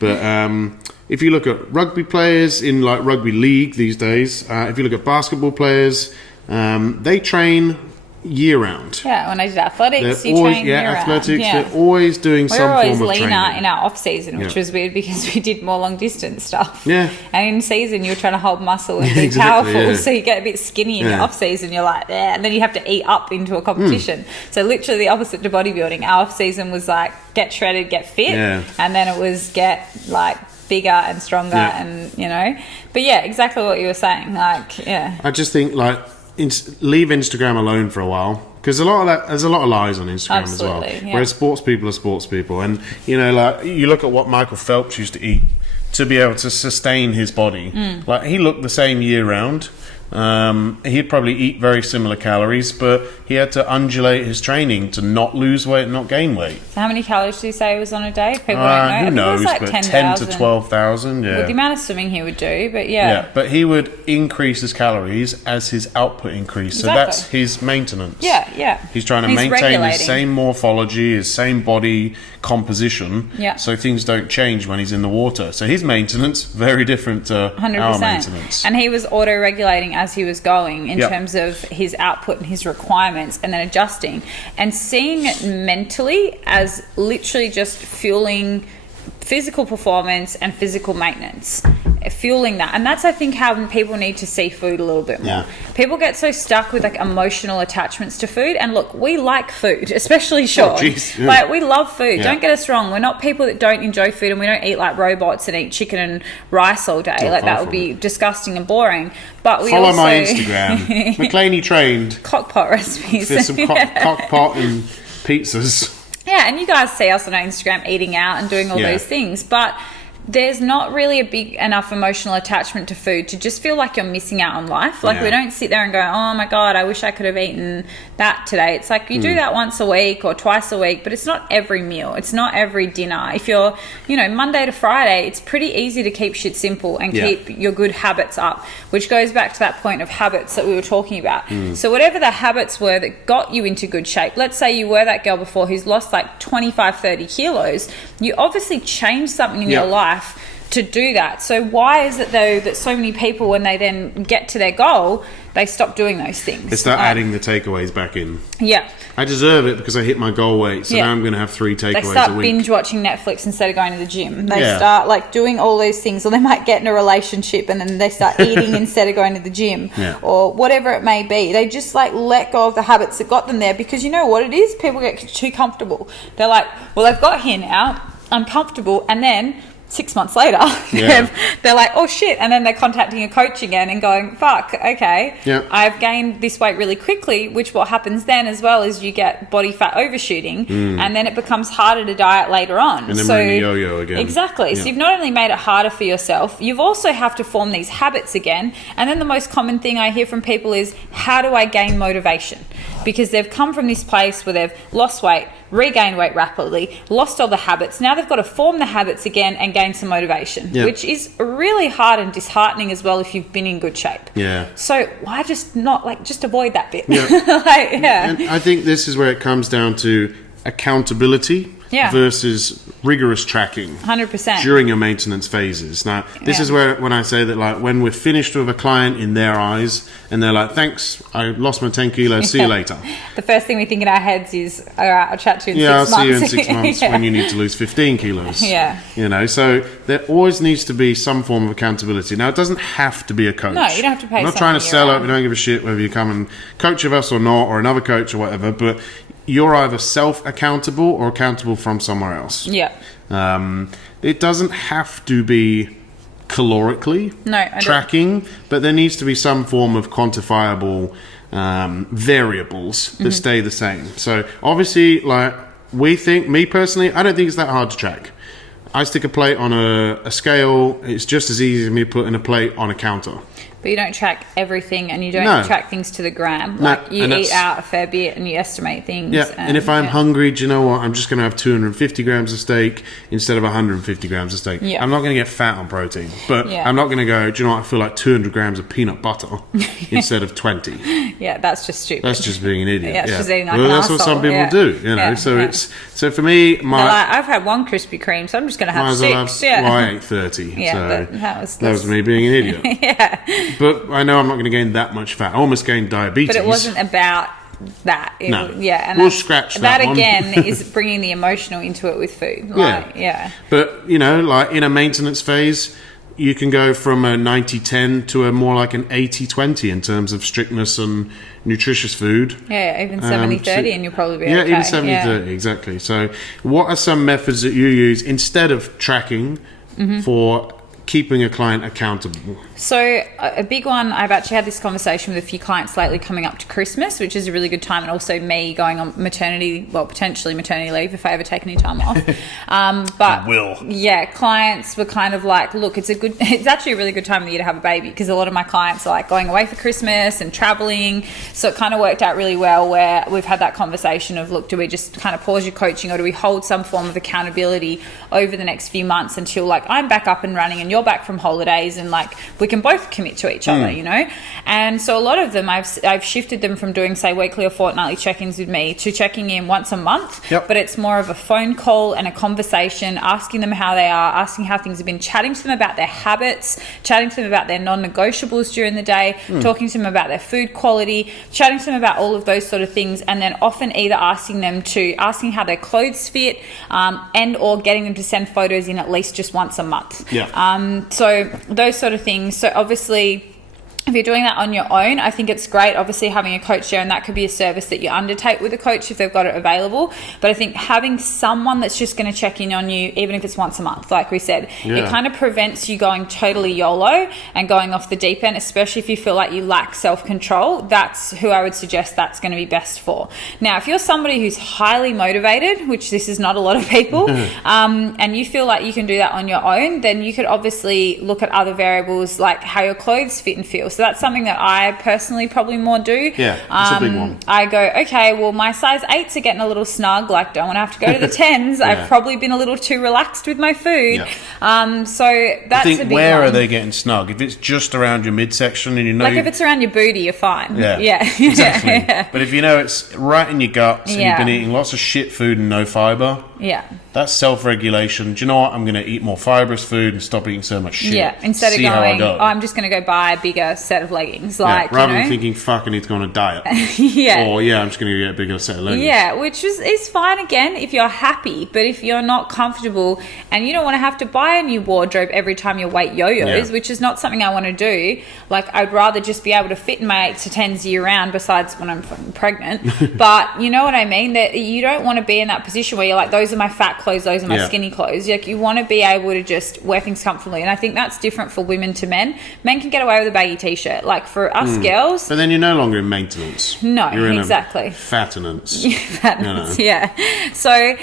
But if you look at rugby players in like rugby league these days, if you look at basketball players, they train year round. Yeah, when I did athletics, you always, train year round. Athletics, they're always doing some form of training. We were always leaner in our off season, which was weird because we did more long distance stuff. Yeah. And in season, you're trying to hold muscle and be powerful, so you get a bit skinny in your off season. You're like, and then you have to eat up into a competition. So literally the opposite to bodybuilding. Our off season was like get shredded, get fit, and then it was get like bigger and stronger, and you know. But yeah, exactly what you were saying. Like, I just think like. Leave Instagram alone for a while, because there's a lot of lies on Instagram as well. Whereas sports people are sports people, and you know, like you look at what Michael Phelps used to eat to be able to sustain his body. Like he looked the same year round. He'd probably eat very similar calories, but he had to undulate his training to not lose weight and not gain weight. So how many calories do you say he was on a day? People don't know. Who knows, like but 10 to 12,000, With the amount of swimming he would do, but but he would increase his calories as his output increased. So that's his maintenance. He's trying to maintain his same morphology, his same body composition, so things don't change when he's in the water. So his maintenance, very different to 100%. Our maintenance. And he was auto-regulating as he was going in terms of his output and his requirements, and then adjusting and seeing it mentally as literally just fueling physical performance and physical maintenance, fueling that. And that's, I think, how people need to see food a little bit more. People get so stuck with like emotional attachments to food, and look, we like food, especially Sean. Like, we love food. Don't get us wrong, we're not people that don't enjoy food, and we don't eat like robots and eat chicken and rice all day. Like, that would be disgusting and boring. But we follow also my Instagram, McLaney trained cockpot recipes. There's some cockpot and pizzas. Yeah, and you guys see us on our Instagram eating out and doing all those things, but there's not really a big enough emotional attachment to food to just feel like you're missing out on life. Like, we don't sit there and go, oh my God, I wish I could have eaten that today. It's like you do that once a week or twice a week, but it's not every meal. It's not every dinner. If you're, Monday to Friday, it's pretty easy to keep shit simple and keep your good habits up, which goes back to that point of habits that we were talking about. So whatever the habits were that got you into good shape, let's say you were that girl before who's lost like 25, 30 kilos, you obviously changed something in your life to do that. So why is it though that so many people, when they then get to their goal, they stop doing those things? They start adding the takeaways back in. Yeah. I deserve it because I hit my goal weight, so now I'm going to have 3 takeaways a week. They start binge watching Netflix instead of going to the gym. They start like doing all those things, or they might get in a relationship and then they start eating instead of going to the gym, or whatever it may be. They just like let go of the habits that got them there, because you know what it is? People get too comfortable. They're like, well, I've got here now, I'm comfortable, and then 6 months later, they're like, oh shit, and then they're contacting a coach again and going, fuck, okay, I've gained this weight really quickly, which what happens then as well is you get body fat overshooting, and then it becomes harder to diet later on. And then we're in the yo-yo again. Exactly. So you've not only made it harder for yourself, you've also have to form these habits again. And then the most common thing I hear from people is, how do I gain motivation? Because they've come from this place where they've lost weight, regained weight rapidly, lost all the habits. Now they've got to form the habits again and gain some motivation, which is really hard and disheartening as well if you've been in good shape. Yeah. So why just not just avoid that bit? And I think this is where it comes down to accountability versus rigorous tracking 100% during your maintenance phases. Now, this is where when I say that, like, when we're finished with a client in their eyes and they're like, thanks, I lost my 10 kilos, see you later. The first thing we think in our heads is, all right, I'll chat to you in 6 months. I'll see you in 6 months when you need to lose 15 kilos. You know, so there always needs to be some form of accountability. Now, it doesn't have to be a coach. No, you don't have to pay. I'm not trying to sell it. We don't give a shit whether you come and coach with us or not, or another coach or whatever, but you're either self-accountable or accountable from somewhere else. It doesn't have to be calorically tracking, but there needs to be some form of quantifiable variables that stay the same. So obviously, like, we think, me personally, I don't think it's that hard to track. I stick a plate on a scale. It's just as easy as me putting a plate on a counter. But you don't track everything, and you don't track things to the gram. Like, you eat out a fair bit and you estimate things. And if I'm hungry, do you know what? I'm just going to have 250 grams of steak instead of 150 grams of steak. I'm not going to get fat on protein. But I'm not going to go, do you know what? I feel like 200 grams of peanut butter instead of 20. That's just stupid. That's just being an idiot. It's just eating like an that's asshole. what some people do, you know. So for me, I've had one Krispy Kreme, so I'm just going to have 6. I ate 30. But that was me being an idiot. But I know I'm not going to gain that much fat. I almost gained diabetes. But it wasn't about that. And we'll scratch that one. Again is bringing the emotional into it with food. But, you know, like in a maintenance phase, you can go from a 90-10 to a more like an 80-20 in terms of strictness and nutritious food. Even 70-30 and you'll probably be okay. Even 70-30, exactly. So what are some methods that you use instead of tracking for keeping a client accountable? So a big one, I've actually had this conversation with a few clients lately coming up to Christmas, which is a really good time, and also me going on potentially maternity leave if I ever take any time off. But clients were kind of like, look, it's actually a really good time of the year to have a baby, because a lot of my clients are like going away for Christmas and traveling. So it kind of worked out really well where we've had that conversation of, look, do we just kind of pause your coaching, or do we hold some form of accountability over the next few months until like I'm back up and running and you're back from holidays, and like we can both commit to each other, you know? And so a lot of them, I've shifted them from doing, say, weekly or fortnightly check-ins with me to checking in once a month. But it's more of a phone call and a conversation, asking them how they are, asking how things have been, chatting to them about their habits, chatting to them about their non-negotiables during the day, talking to them about their food quality, chatting to them about all of those sort of things, and then often either asking how their clothes fit, and or getting them to send photos in at least just once a month. So those sort of things. So obviously, if you're doing that on your own, I think it's great, obviously, having a coach there, and that could be a service that you undertake with a coach if they've got it available. But I think having someone that's just going to check in on you, even if it's once a month, like we said, it kind of prevents you going totally YOLO and going off the deep end, especially if you feel like you lack self-control. That's who I would suggest that's going to be best for. Now, if you're somebody who's highly motivated, which this is not a lot of people, and you feel like you can do that on your own, then you could obviously look at other variables like how your clothes fit and feel. So that's something that I personally probably more do. That's a big one. I go, okay, well, my size 8s are getting a little snug, like don't want to have to go to the 10s. I've probably been a little too relaxed with my food. So that's a big where one. Are they getting snug? If it's just around your midsection and you know... Like if it's around your booty, you're fine. Exactly. But if you know it's right in your guts and you've been eating lots of shit food and no fibre, Yeah. That's self-regulation. Do you know what? I'm going to eat more fibrous food and stop eating so much shit. Yeah, instead of See how I going, go. I'm just going to go buy a bigger set of leggings. Like, rather you know? than thinking, fuck, I need to go on a diet. Yeah. Or, I'm just going to get a bigger set of leggings. Yeah, which is fine again if you're happy, but if you're not comfortable and you don't want to have to buy a new wardrobe every time your weight yo-yos, which is not something I want to do. Like, I'd rather just be able to fit in my 8s to 10s year round, besides when I'm fucking pregnant. But you know what I mean? That you don't want to be in that position where you're like, those are my fat clothes, those are my skinny clothes. Like, you want to be able to just wear things comfortably, and I think that's different for women to men. Men can get away with a baggy t-shirt. Like, for us girls, But then you're no longer in maintenance. No, you're in exactly. Fattenance. Fattenance, yeah. So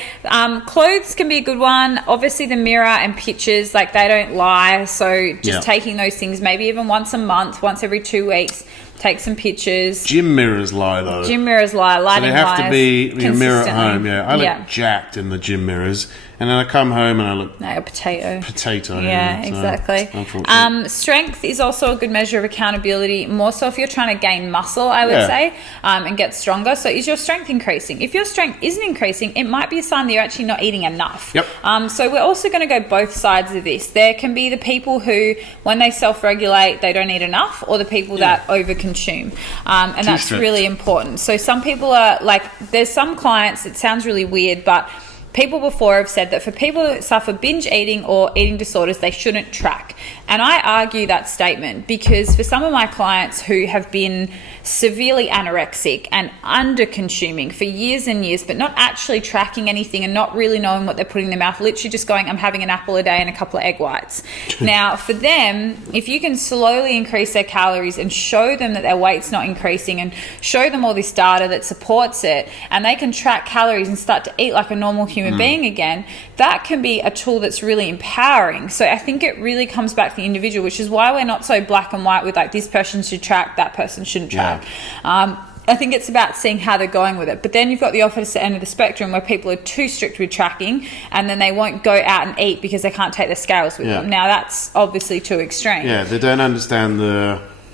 clothes can be a good one. Obviously, the mirror and pictures, like, they don't lie. So just taking those things, maybe even once a month, once every 2 weeks, take some pictures. Gym mirrors lie, though. Gym mirrors lie. Lighting So they have to be your mirror at consistently. home. I look jacked in the gym mirrors, and then I come home and I look like a potato. So Yeah, exactly. Unfortunate. Strength is also a good measure of accountability, more so if you're trying to gain muscle, I would say, and get stronger. So is your strength increasing? If your strength isn't increasing, it might be a sign that you're actually not eating enough. Yep. So we're also going to go both sides of this. There can be the people who, when they self-regulate, they don't eat enough, or the people that overconsume. And that's strict. really important. So some people are like, there's some clients, it sounds really weird, but people before have said that for people that suffer binge eating or eating disorders, they shouldn't track. And I argue that statement because for some of my clients who have been severely anorexic and under-consuming for years and years, but not actually tracking anything and not really knowing what they're putting in their mouth, literally just going, I'm having an apple a day and a couple of egg whites. Now, for them, if you can slowly increase their calories and show them that their weight's not increasing and show them all this data that supports it, and they can track calories and start to eat like a normal human being again, that can be a tool that's really empowering. So I think it really comes back to the individual, which is why we're not so black and white with like, this person should track, that person shouldn't track. I think it's about seeing how they're going with it. But then you've got the opposite end of the spectrum where people are too strict with tracking and then they won't go out and eat because they can't take their scales with them. Now that's obviously too extreme. Yeah, they don't understand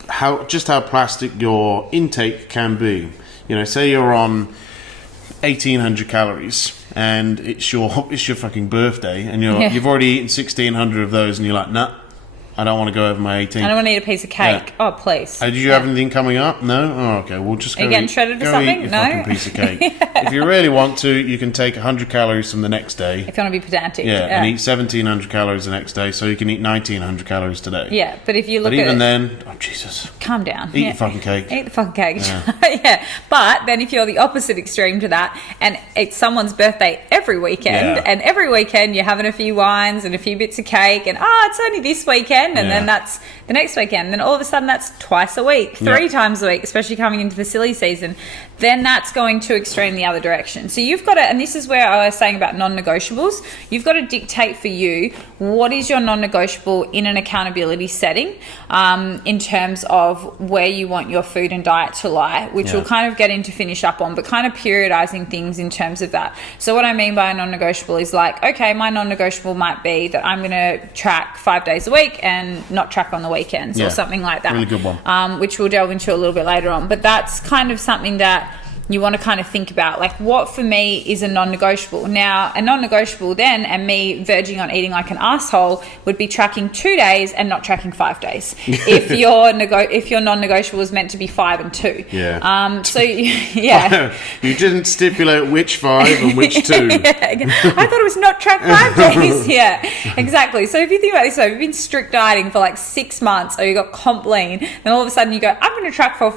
how plastic your intake can be. You know, say you're on 1,800 calories and it's your fucking birthday and you've already eaten 1,600 of those and you're like, nah, I don't want to go over my 18. I don't want to eat a piece of cake. Oh, please. Did you have anything coming up? No? Oh, okay. We'll just go getting eat, shredded or go something? Eat your No? fucking piece of cake. If you really want to, you can take 100 calories from the next day. If you want to be pedantic. And eat 1,700 calories the next day, so you can eat 1,900 calories today. Yeah, but if you look at even then, oh, Jesus. Calm down. Eat the fucking cake. Eat the fucking cake. Yeah. But then if you're the opposite extreme to that, and it's someone's birthday every weekend, and every weekend you're having a few wines and a few bits of cake, and it's only this weekend, and then that's the next weekend, then all of a sudden that's twice a week, 3 times a week, especially coming into the silly season, then that's going too extreme the other direction. So you've got to, and this is where I was saying about non-negotiables, you've got to dictate for you what is your non-negotiable in an accountability setting, in terms of where you want your food and diet to lie, which we'll kind of get into finish up on, but kind of periodizing things in terms of that. So what I mean by a non-negotiable is like, okay, my non-negotiable might be that I'm going to track 5 days a week and not track on the weekends or something like that. Really good one. Which we'll delve into a little bit later on. But that's kind of something that you want to kind of think about, like, what for me is a non-negotiable. Now, a non-negotiable then, and me verging on eating like an asshole, would be tracking 2 days and not tracking 5 days. If your non-negotiable is meant to be 5 and 2. Yeah. So yeah. You didn't stipulate which 5 and which 2. I thought it was not track 5 days. Yeah, exactly. So if you think about this, so you've been strict dieting for like 6 months, or you got comp lean, then all of a sudden you go, I'm going to track for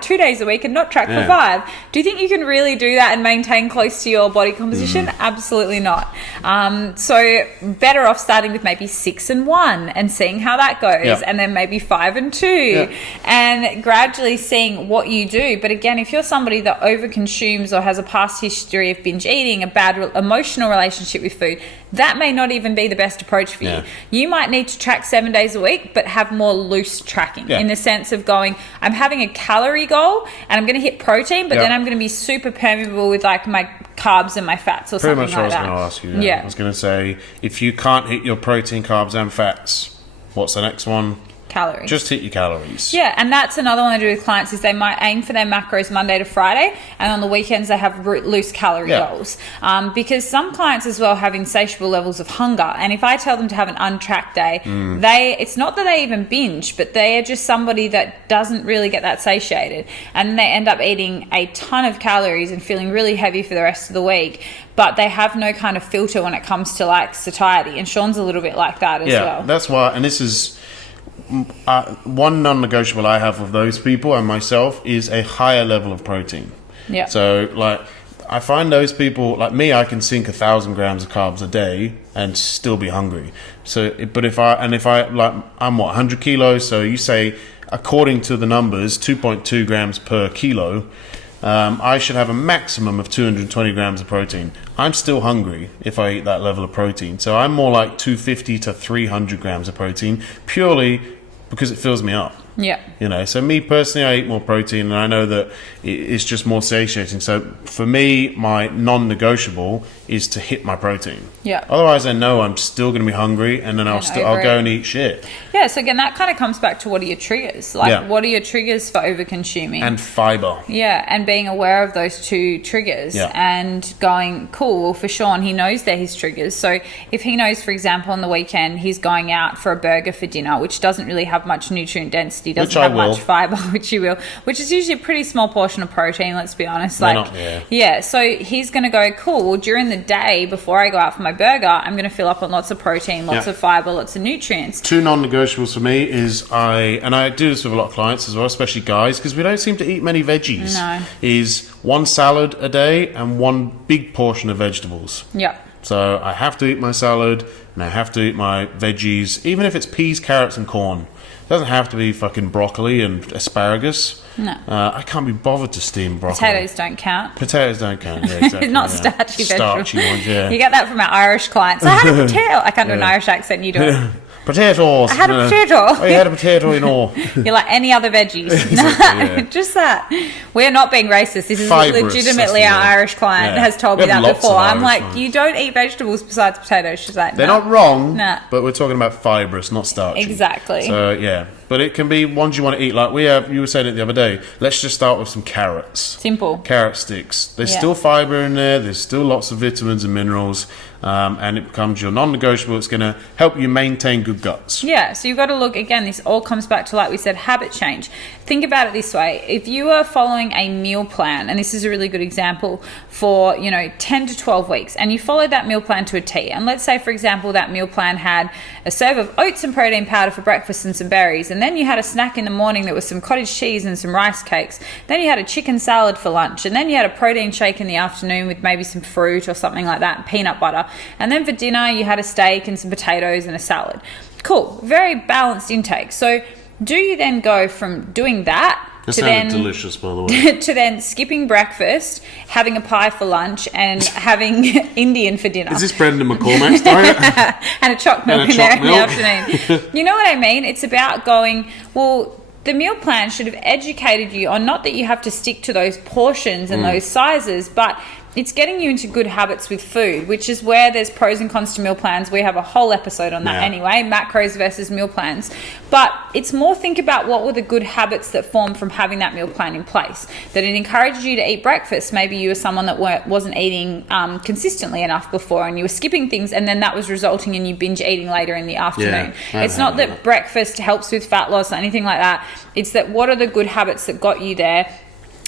2 days a week and not track for 5. Do you think you can really do that and maintain close to your body composition? Absolutely not. So better off starting with maybe 6 and 1 and seeing how that goes, and then maybe 5 and 2, and gradually seeing what you do. But again, if you're somebody that overconsumes or has a past history of binge eating, a bad emotional relationship with food, that may not even be the best approach for you. You might need to track 7 days a week, but have more loose tracking in the sense of going, I'm having a calorie goal and I'm going to hit protein, but then I'm going to be super permeable with like my carbs and my fats or Pretty something much like that. what I was going to ask you. I was going to say, if you can't hit your protein, carbs and fats, what's the next one? calorie. Just hit your calories. Yeah, and that's another one I do with clients is they might aim for their macros Monday to Friday, and on the weekends they have loose calorie goals. Because some clients as well have insatiable levels of hunger, and if I tell them to have an untracked day, it's not that they even binge, but they are just somebody that doesn't really get that satiated, and they end up eating a ton of calories and feeling really heavy for the rest of the week, but they have no kind of filter when it comes to like satiety, and Sean's a little bit like that as well. Yeah, that's why, and this is one non-negotiable I have with those people and myself is a higher level of protein. Yeah. So like I find those people like me, I can sink 1,000 grams of carbs a day and still be hungry. So, but if I like, I'm what, 100 kilos. So you say, according to the numbers, 2.2 grams per kilo. I should have a maximum of 220 grams of protein. I'm still hungry if I eat that level of protein. So I'm more like 250 to 300 grams of protein purely because it fills me up. Yeah. You know, so me personally, I eat more protein and I know that it's just more satiating. So for me, my non-negotiable is to hit my protein. Yeah. Otherwise, I know I'm still going to be hungry and then I'll go and eat shit. Yeah. So again, that kind of comes back to what are your triggers? Like, what are your triggers for over-consuming? And fiber. Yeah. And being aware of those two triggers and going, cool, well, for Sean, he knows they're his triggers. So if he knows, for example, on the weekend, he's going out for a burger for dinner, which doesn't really have much nutrient density, doesn't have much fiber, which you will, which is usually a pretty small portion of protein, let's be honest. So he's going to go, cool, well, during the day before I go out for my burger, I'm going to fill up on lots of protein, lots of fiber, lots of nutrients. Two non-negotiables for me is I do this with a lot of clients as well, especially guys, because we don't seem to eat many veggies. No. Is one salad a day and one big portion of vegetables. Yep. So I have to eat my salad and I have to eat my veggies, even if it's peas, carrots and corn. It doesn't have to be fucking broccoli and asparagus. No. I can't be bothered to steam broccoli. Potatoes don't count. Potatoes don't count, yeah, exactly. Not starchy vegetables. Starchy ones, yeah. You get that from our Irish clients. I had a potato. I can't do an Irish accent, you do it. Potatoes. I had a potato. Oh, you had a potato, you know. You're like any other veggies. Exactly, Just that. We're not being racist. This is Fibrous, legitimately our Irish client has told me that before. I'm like, you don't eat vegetables besides potatoes. She's like, they're not wrong, but we're talking about fibrous, not starchy. Exactly. So, yeah. But it can be ones you want to eat. Like you were saying it the other day. Let's just start with some carrots. Simple. Carrot sticks. There's still fiber in there. There's still lots of vitamins and minerals. And it becomes your non-negotiable. It's going to help you maintain good guts. Yeah. So you've got to look, again, this all comes back to, like we said, habit change. Think about it this way. If you are following a meal plan, and this is a really good example for, 10 to 12 weeks, and you followed that meal plan to a T, and let's say, for example, that meal plan had a serve of oats and protein powder for breakfast and some berries, and then you had a snack in the morning that was some cottage cheese and some rice cakes, then you had a chicken salad for lunch, and then you had a protein shake in the afternoon with maybe some fruit or something like that, peanut butter, and then for dinner you had a steak and some potatoes and a salad. Cool, very balanced intake. So do you then go from doing that to then delicious, by the way, to then skipping breakfast, having a pie for lunch, and having Indian for dinner? Is this Brendan McCormack's diet? And a choc milk in there in the afternoon. You know what I mean? It's about going, well, the meal plan should have educated you on not that you have to stick to those portions and those sizes, but it's getting you into good habits with food, which is where there's pros and cons to meal plans. We have a whole episode on that anyway, macros versus meal plans. But it's more think about what were the good habits that formed from having that meal plan in place. That it encouraged you to eat breakfast. Maybe you were someone that wasn't eating consistently enough before and you were skipping things, and then that was resulting in you binge eating later in the afternoon. It's not that breakfast helps with fat loss or anything like that. It's that what are the good habits that got you there,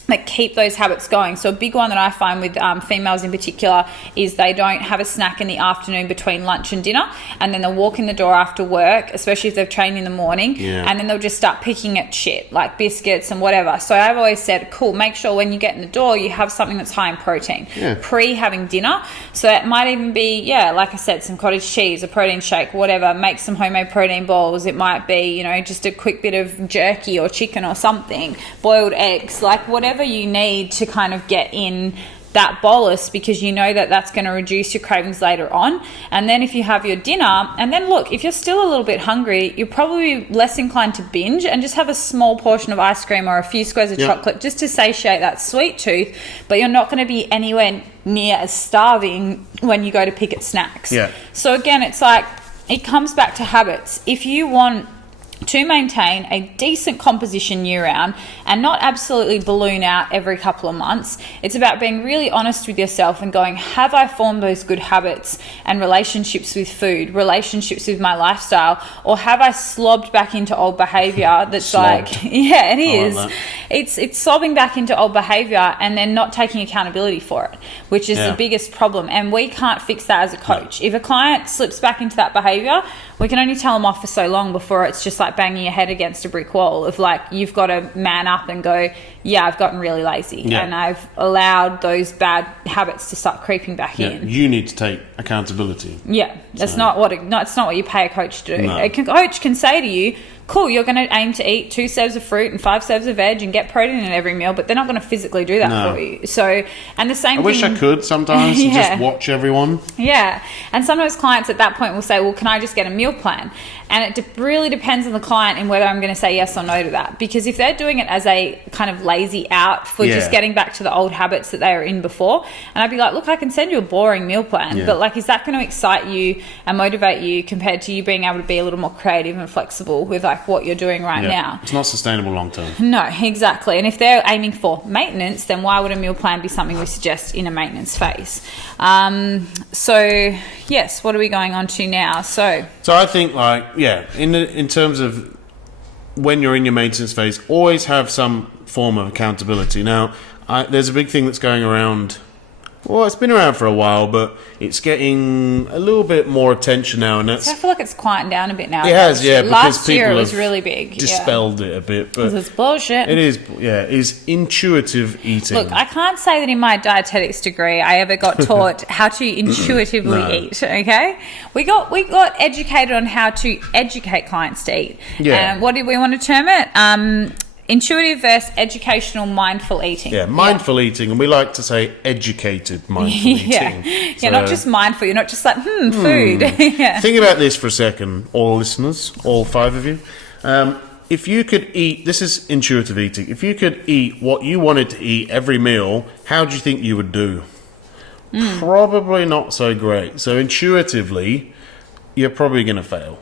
that keep those habits going. So a big one that I find with females in particular is they don't have a snack in the afternoon between lunch and dinner, and then they'll walk in the door after work, especially if they've trained in the morning, and then they'll just start picking at shit like biscuits and whatever. So I've always said, cool, make sure when you get in the door you have something that's high in protein pre having dinner. So it might even be, like I said, some cottage cheese, a protein shake, whatever. Make some homemade protein balls. It might be, just a quick bit of jerky or chicken or something, boiled eggs, like whatever you need to kind of get in that bolus, because you know that that's going to reduce your cravings later on. And then if you have your dinner, and then look, if you're still a little bit hungry, you're probably less inclined to binge and just have a small portion of ice cream or a few squares of chocolate just to satiate that sweet tooth, but you're not going to be anywhere near as starving when you go to pick at snacks. So again, it's like, it comes back to habits. If you want to maintain a decent composition year round and not absolutely balloon out every couple of months. It's about being really honest with yourself and going, have I formed those good habits and relationships with food, relationships with my lifestyle, or have I slobbed back into old behavior that's like, yeah, it is. Like it's slobbing back into old behavior and then not taking accountability for it, which is the biggest problem. And we can't fix that as a coach. If a client slips back into that behavior, we can only tell them off for so long before it's just like banging your head against a brick wall of like, you've got to man up and go, yeah, I've gotten really lazy and I've allowed those bad habits to start creeping back in. You need to take accountability. Yeah, that's not what it's not what you pay a coach to do. No. A coach can say to you, cool, you're going to aim to eat 2 serves of fruit and 5 serves of veg and get protein in every meal, but they're not going to physically do that for you. So, and the same thing. I wish I could sometimes and just watch everyone. Yeah. And sometimes clients at that point will say, well, can I just get a meal plan? And it really depends on the client and whether I'm going to say yes or no to that. Because if they're doing it as a kind of lazy out for just getting back to the old habits that they were in before, and I'd be like, look, I can send you a boring meal plan, but like, is that going to excite you and motivate you compared to you being able to be a little more creative and flexible with like what you're doing right now? It's not sustainable long term. No, exactly. And if they're aiming for maintenance, then why would a meal plan be something we suggest in a maintenance phase? So yes, what are we going on to now? So I think in terms of when you're in your maintenance phase, always have some form of accountability. Now, there's a big thing that's going around. Well, it's been around for a while, but it's getting a little bit more attention now, and that's. I feel like it's quieting down a bit now. It has, yeah. Last year it was really big. Dispelled it a bit, but it's bullshit. It is, Is intuitive eating. Look, I can't say that in my dietetics degree I ever got taught how to intuitively eat. Okay, we got educated on how to educate clients to eat. Yeah. What did we want to term it? Intuitive versus educational mindful eating. Yeah, mindful eating, and we like to say educated mindful eating. So, not just mindful. You're not just like, food. Think about this for a second, all listeners, all 5 of you. If you could eat, this is intuitive eating, if you could eat what you wanted to eat every meal, how do you think you would do? Probably not so great. So intuitively, you're probably going to fail.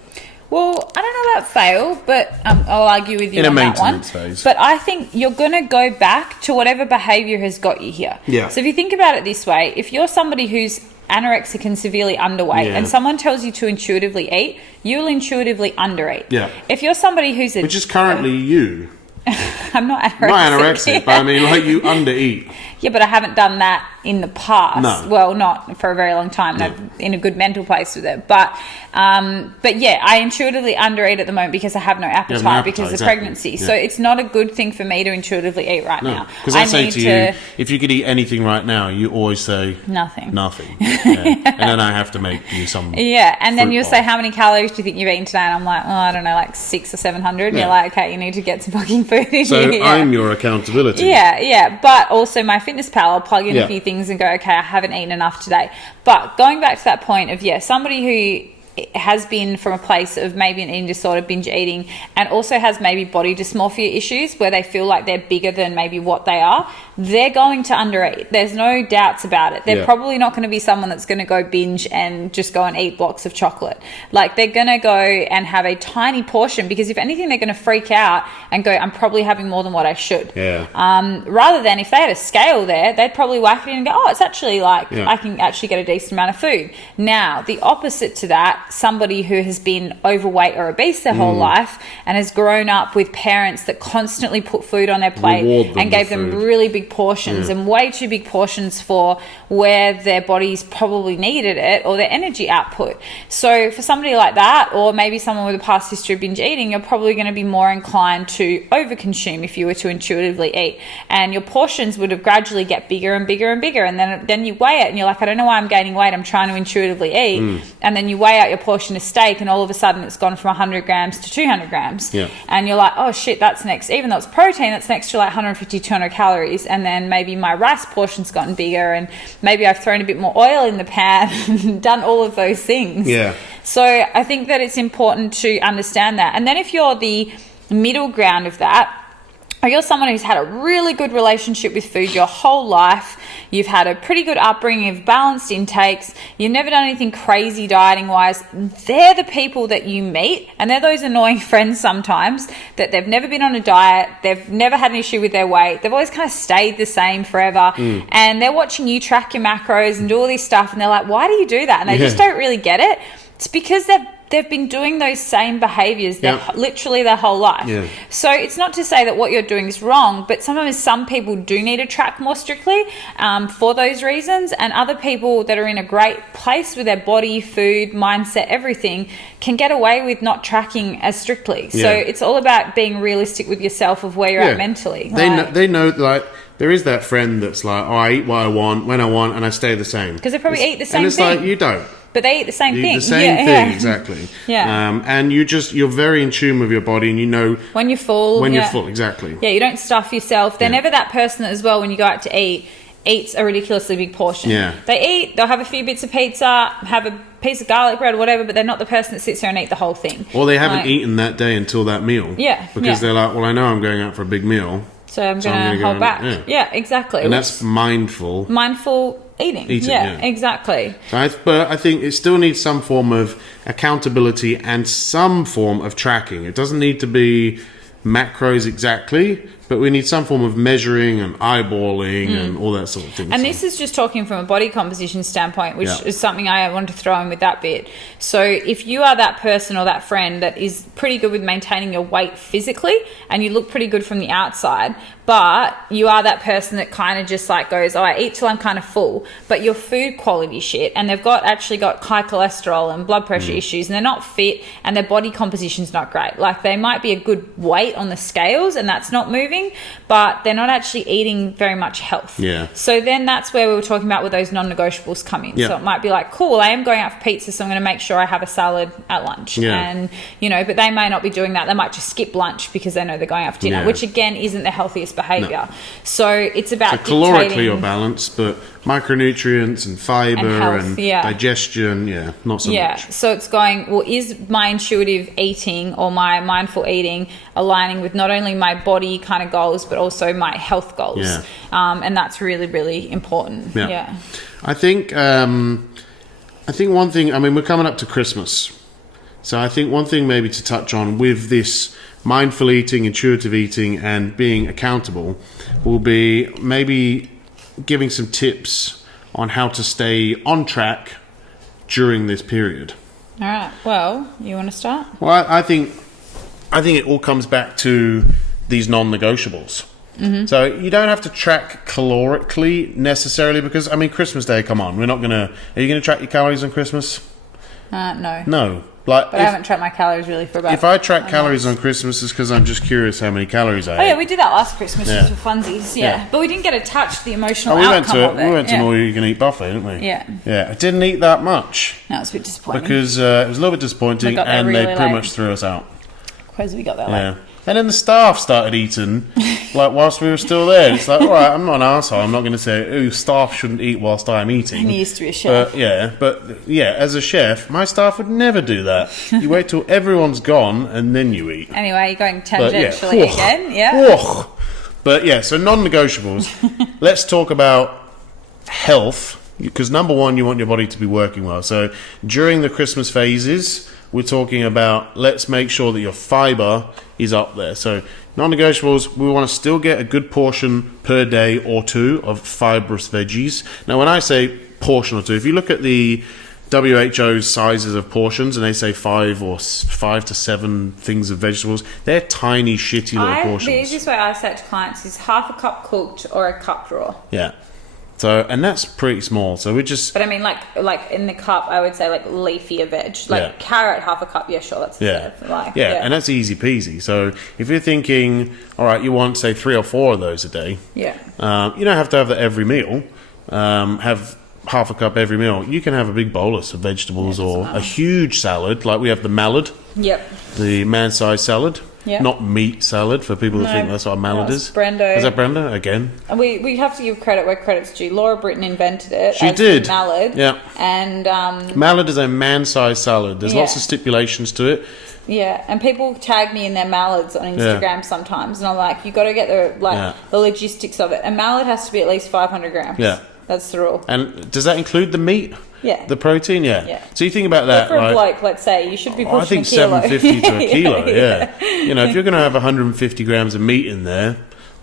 Well, I don't know about fail, but I'll argue with you on that one. In a maintenance phase. But I think you're going to go back to whatever behaviour has got you here. Yeah. So if you think about it this way, if you're somebody who's anorexic and severely underweight and someone tells you to intuitively eat, you'll intuitively undereat. Yeah. If you're somebody who's... Which is currently you. I'm not anorexic. Not anorexic, but I mean, like, you undereat. Yeah, but I haven't done that in the past. No. Well, not for a very long time. No. I'm in a good mental place with it. But yeah, I intuitively undereat at the moment because I have no appetite because of pregnancy. Yeah. So it's not a good thing for me to intuitively eat right now. Because I say to you, if you could eat anything right now, you always say... Nothing. And then I have to make you some... Yeah, and then you'll say, how many calories do you think you've eaten today? And I'm like, I don't know, like 600 or 700. And you're like, okay, you need to get some fucking food in here. So I'm your accountability. Yeah. But also my fitness pal, I'll plug in a few things and go, okay, I haven't eaten enough today. But going back to that point of, somebody who has been from a place of maybe an eating disorder, binge eating, and also has maybe body dysmorphia issues where they feel like they're bigger than maybe what they are, they're going to undereat. There's no doubts about it. They're probably not going to be someone that's going to go binge and just go and eat blocks of chocolate. Like, they're going to go and have a tiny portion because if anything, they're going to freak out and go, I'm probably having more than what I should. Rather than if they had a scale there, they'd probably whack it in and go, it's actually like, I can actually get a decent amount of food. Now, the opposite to that, somebody who has been overweight or obese their whole life and has grown up with parents that constantly put food on their plate and gave them really big portions and way too big portions for where their bodies probably needed it or their energy output. So for somebody like that, or maybe someone with a past history of binge eating, you're probably going to be more inclined to overconsume if you were to intuitively eat, and your portions would have gradually get bigger and bigger and bigger, and then you weigh it and you're like, I don't know why I'm gaining weight, I'm trying to intuitively eat, and then you weigh out your portion of steak and all of a sudden it's gone from 100 grams to 200 grams and you're like, oh shit, that's next, even though it's protein, that's next to like 150, 200 calories, and then maybe my rice portion's gotten bigger and maybe I've thrown a bit more oil in the pan and done all of those things. So I think that it's important to understand that. And then if you're the middle ground of that, or you're someone who's had a really good relationship with food your whole life, you've had a pretty good upbringing of balanced intakes, you've never done anything crazy dieting wise, they're the people that you meet, and they're those annoying friends sometimes that they've never been on a diet, they've never had an issue with their weight, they've always kind of stayed the same forever, and they're watching you track your macros and do all this stuff, and they're like, why do you do that? And they just don't really get it. It's because they've been doing those same behaviors literally their whole life. Yeah. So it's not to say that what you're doing is wrong, but sometimes some people do need to track more strictly for those reasons, and other people that are in a great place with their body, food, mindset, everything can get away with not tracking as strictly. So it's all about being realistic with yourself of where you're at mentally. They know like there is that friend that's like, oh, I eat what I want, when I want, and I stay the same. Because they probably eat the same thing. And it's like, you don't. But they eat the same thing. The same thing, exactly. Yeah. And you're very in tune with your body, and you know when you're full. When you're full, exactly. Yeah, you don't stuff yourself. They're never that person that, as well, when you go out to eats a ridiculously big portion. Yeah. They'll have a few bits of pizza, have a piece of garlic bread, whatever, but they're not the person that sits there and eat the whole thing. Or they haven't eaten that day until that meal. Yeah. Because they're like, well, I know I'm going out for a big meal. So I'm going to hold back. Yeah, exactly. And that's mindful eating. Yeah, exactly. But I think it still needs some form of accountability and some form of tracking. It doesn't need to be macros exactly, but we need some form of measuring and eyeballing and all that sort of thing. And this is just talking from a body composition standpoint, which is something I want to throw in with that bit. So if you are that person or that friend that is pretty good with maintaining your weight physically and you look pretty good from the outside, but you are that person that kind of just like goes, oh, I eat till I'm kind of full, but your food quality shit, and they've actually got high cholesterol and blood pressure issues, and they're not fit, and their body composition's not great. Like, they might be a good weight on the scales and that's not moving, but they're not actually eating very much health. Yeah. So then that's where we were talking about where those non-negotiables come in. Yeah. So it might be like, cool, I am going out for pizza, so I'm going to make sure I have a salad at lunch. Yeah. And, but they may not be doing that. They might just skip lunch because they know they're going out for dinner, which again isn't the healthiest behavior. No. So it's about calorically you're balanced, but micronutrients and fiber and digestion, not so much. Yeah, so it's going, well, is my intuitive eating or my mindful eating aligning with not only my body kind of goals, but also my health goals? Yeah. And that's really, really important. Yeah. I think one thing, I mean, we're coming up to Christmas. So I think one thing maybe to touch on with this mindful eating, intuitive eating, and being accountable will be maybe giving some tips on how to stay on track during this period. All right. Well, you want to start? Well, I think it all comes back to these non-negotiables. Mm-hmm. So you don't have to track calorically necessarily because, I mean, Christmas Day, come on. Are you going to track your calories on Christmas? No. No. But I haven't tracked my calories really for about... If I track calories on Christmas, it's because I'm just curious how many calories I ate. Oh, yeah, we did that last Christmas just for funsies, But we didn't get attached to the emotional outcome of it. We went to an all-you-can-eat buffet, didn't we? Yeah. Yeah, I didn't eat that much. No, it was a bit disappointing. Because it was a little bit disappointing, and really they pretty much threw us out. Because we got that late. And then the staff started eating, like, whilst we were still there. It's like, all right, I'm not an arsehole. I'm not going to say, staff shouldn't eat whilst I'm eating. He used to be a chef. But as a chef, my staff would never do that. You wait till everyone's gone, and then you eat. Anyway, you're going tangentially again, But, so non-negotiables. Let's talk about health, because number one, you want your body to be working well. So during the Christmas phases, we're talking about let's make sure that your fiber is up there. So non-negotiables, we want to still get a good portion per day or two of fibrous veggies. Now, when I say portion or two, if you look at the WHO's sizes of portions and they say 5 to 7 things of vegetables, they're tiny, shitty little portions. The easiest way I say it to clients is half a cup cooked or a cup raw. Yeah. So, and that's pretty small. So we just... But I mean, like in the cup, I would say like leafier veg. Like carrot, half a cup. Yeah, sure, that's and that's easy peasy. So if you're thinking, all right, you want, say, 3 or 4 of those a day. Yeah. You don't have to have that every meal. Have half a cup every meal. You can have a big bolus of vegetables or a huge salad. Like we have the mallard. Yep. The man-sized salad. Yeah. Not meat salad for people who No, think that's what a mallet that is. was Brendo. Is that Brenda again? And we have to give credit where credit's due. Laura Britton invented it. She as did. the mallard. Yeah. And Mallet is a man-sized salad. There's lots Yeah. of stipulations to it. yeah, and people tag me in their mallards on Instagram sometimes, and I'm like, you got to get the logistics of it. A mallard has to be at least 500 grams. Yeah. That's the rule. And does that include the meat? Yeah. The protein? Yeah. Yeah. So you think about But that, for a right? bloke, let's say, you should be pushing I think a kilo. 750 to a kilo, Yeah. You know, if you're going to have 150 grams of meat in there,